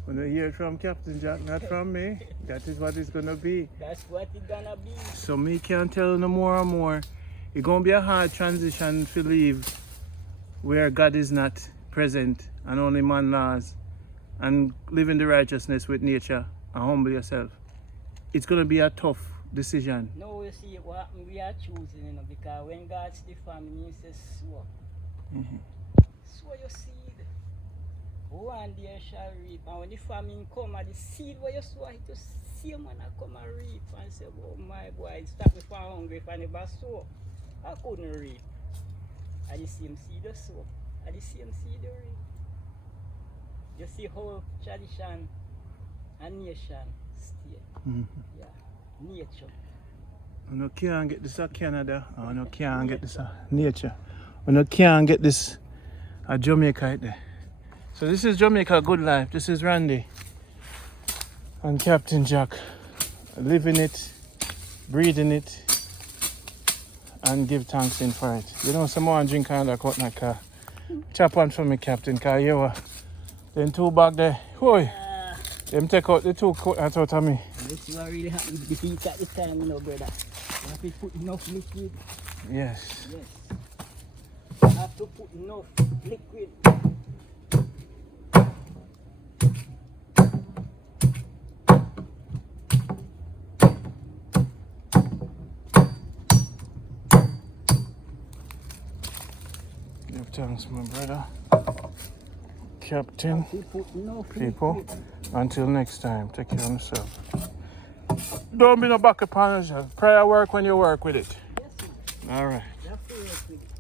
when you hear it from Captain Jack, not from me, that is what it's gonna be. That's what it's gonna be. So me can't tell no more and more. It's gonna be a hard transition to leave where God is not present and only man laws and live in the righteousness with nature and humble yourself. It's gonna be a tough decision? Now you see what we are choosing, you know, because when God see the family, he says sow. Sow your seed. One day shall reap. And when the famine come and the seed where you sow it, you see a man come and reap and say, oh my boy, stop me from hungry if I never sow. I couldn't reap. And the same seed you sow. And the same seed you reap. You see how tradition and nation stay. Yeah. Nature. You can't get this at Canada, or you can't get this at nature. You can't get this at Jamaica right there. So this is Jamaica Good Life. This is Randy and Captain Jack. Living it, breathing it, and give thanks in for it. You know, someone drink out of cut in that car. Chop on for me, Captain, because you were then two back there. Whoa. Them take out the two coat out of me. This is what really happened with the heat at the time, you know, brother. You have to put enough liquid. Yes. Yes. You have to put enough liquid. Give thanks, my brother. Captain. Put enough People. liquid. Until next time, take care of yourself. Don't be no back upon yourself. Prayer work when you work with it. Yes, sir. All right. You have to work with it.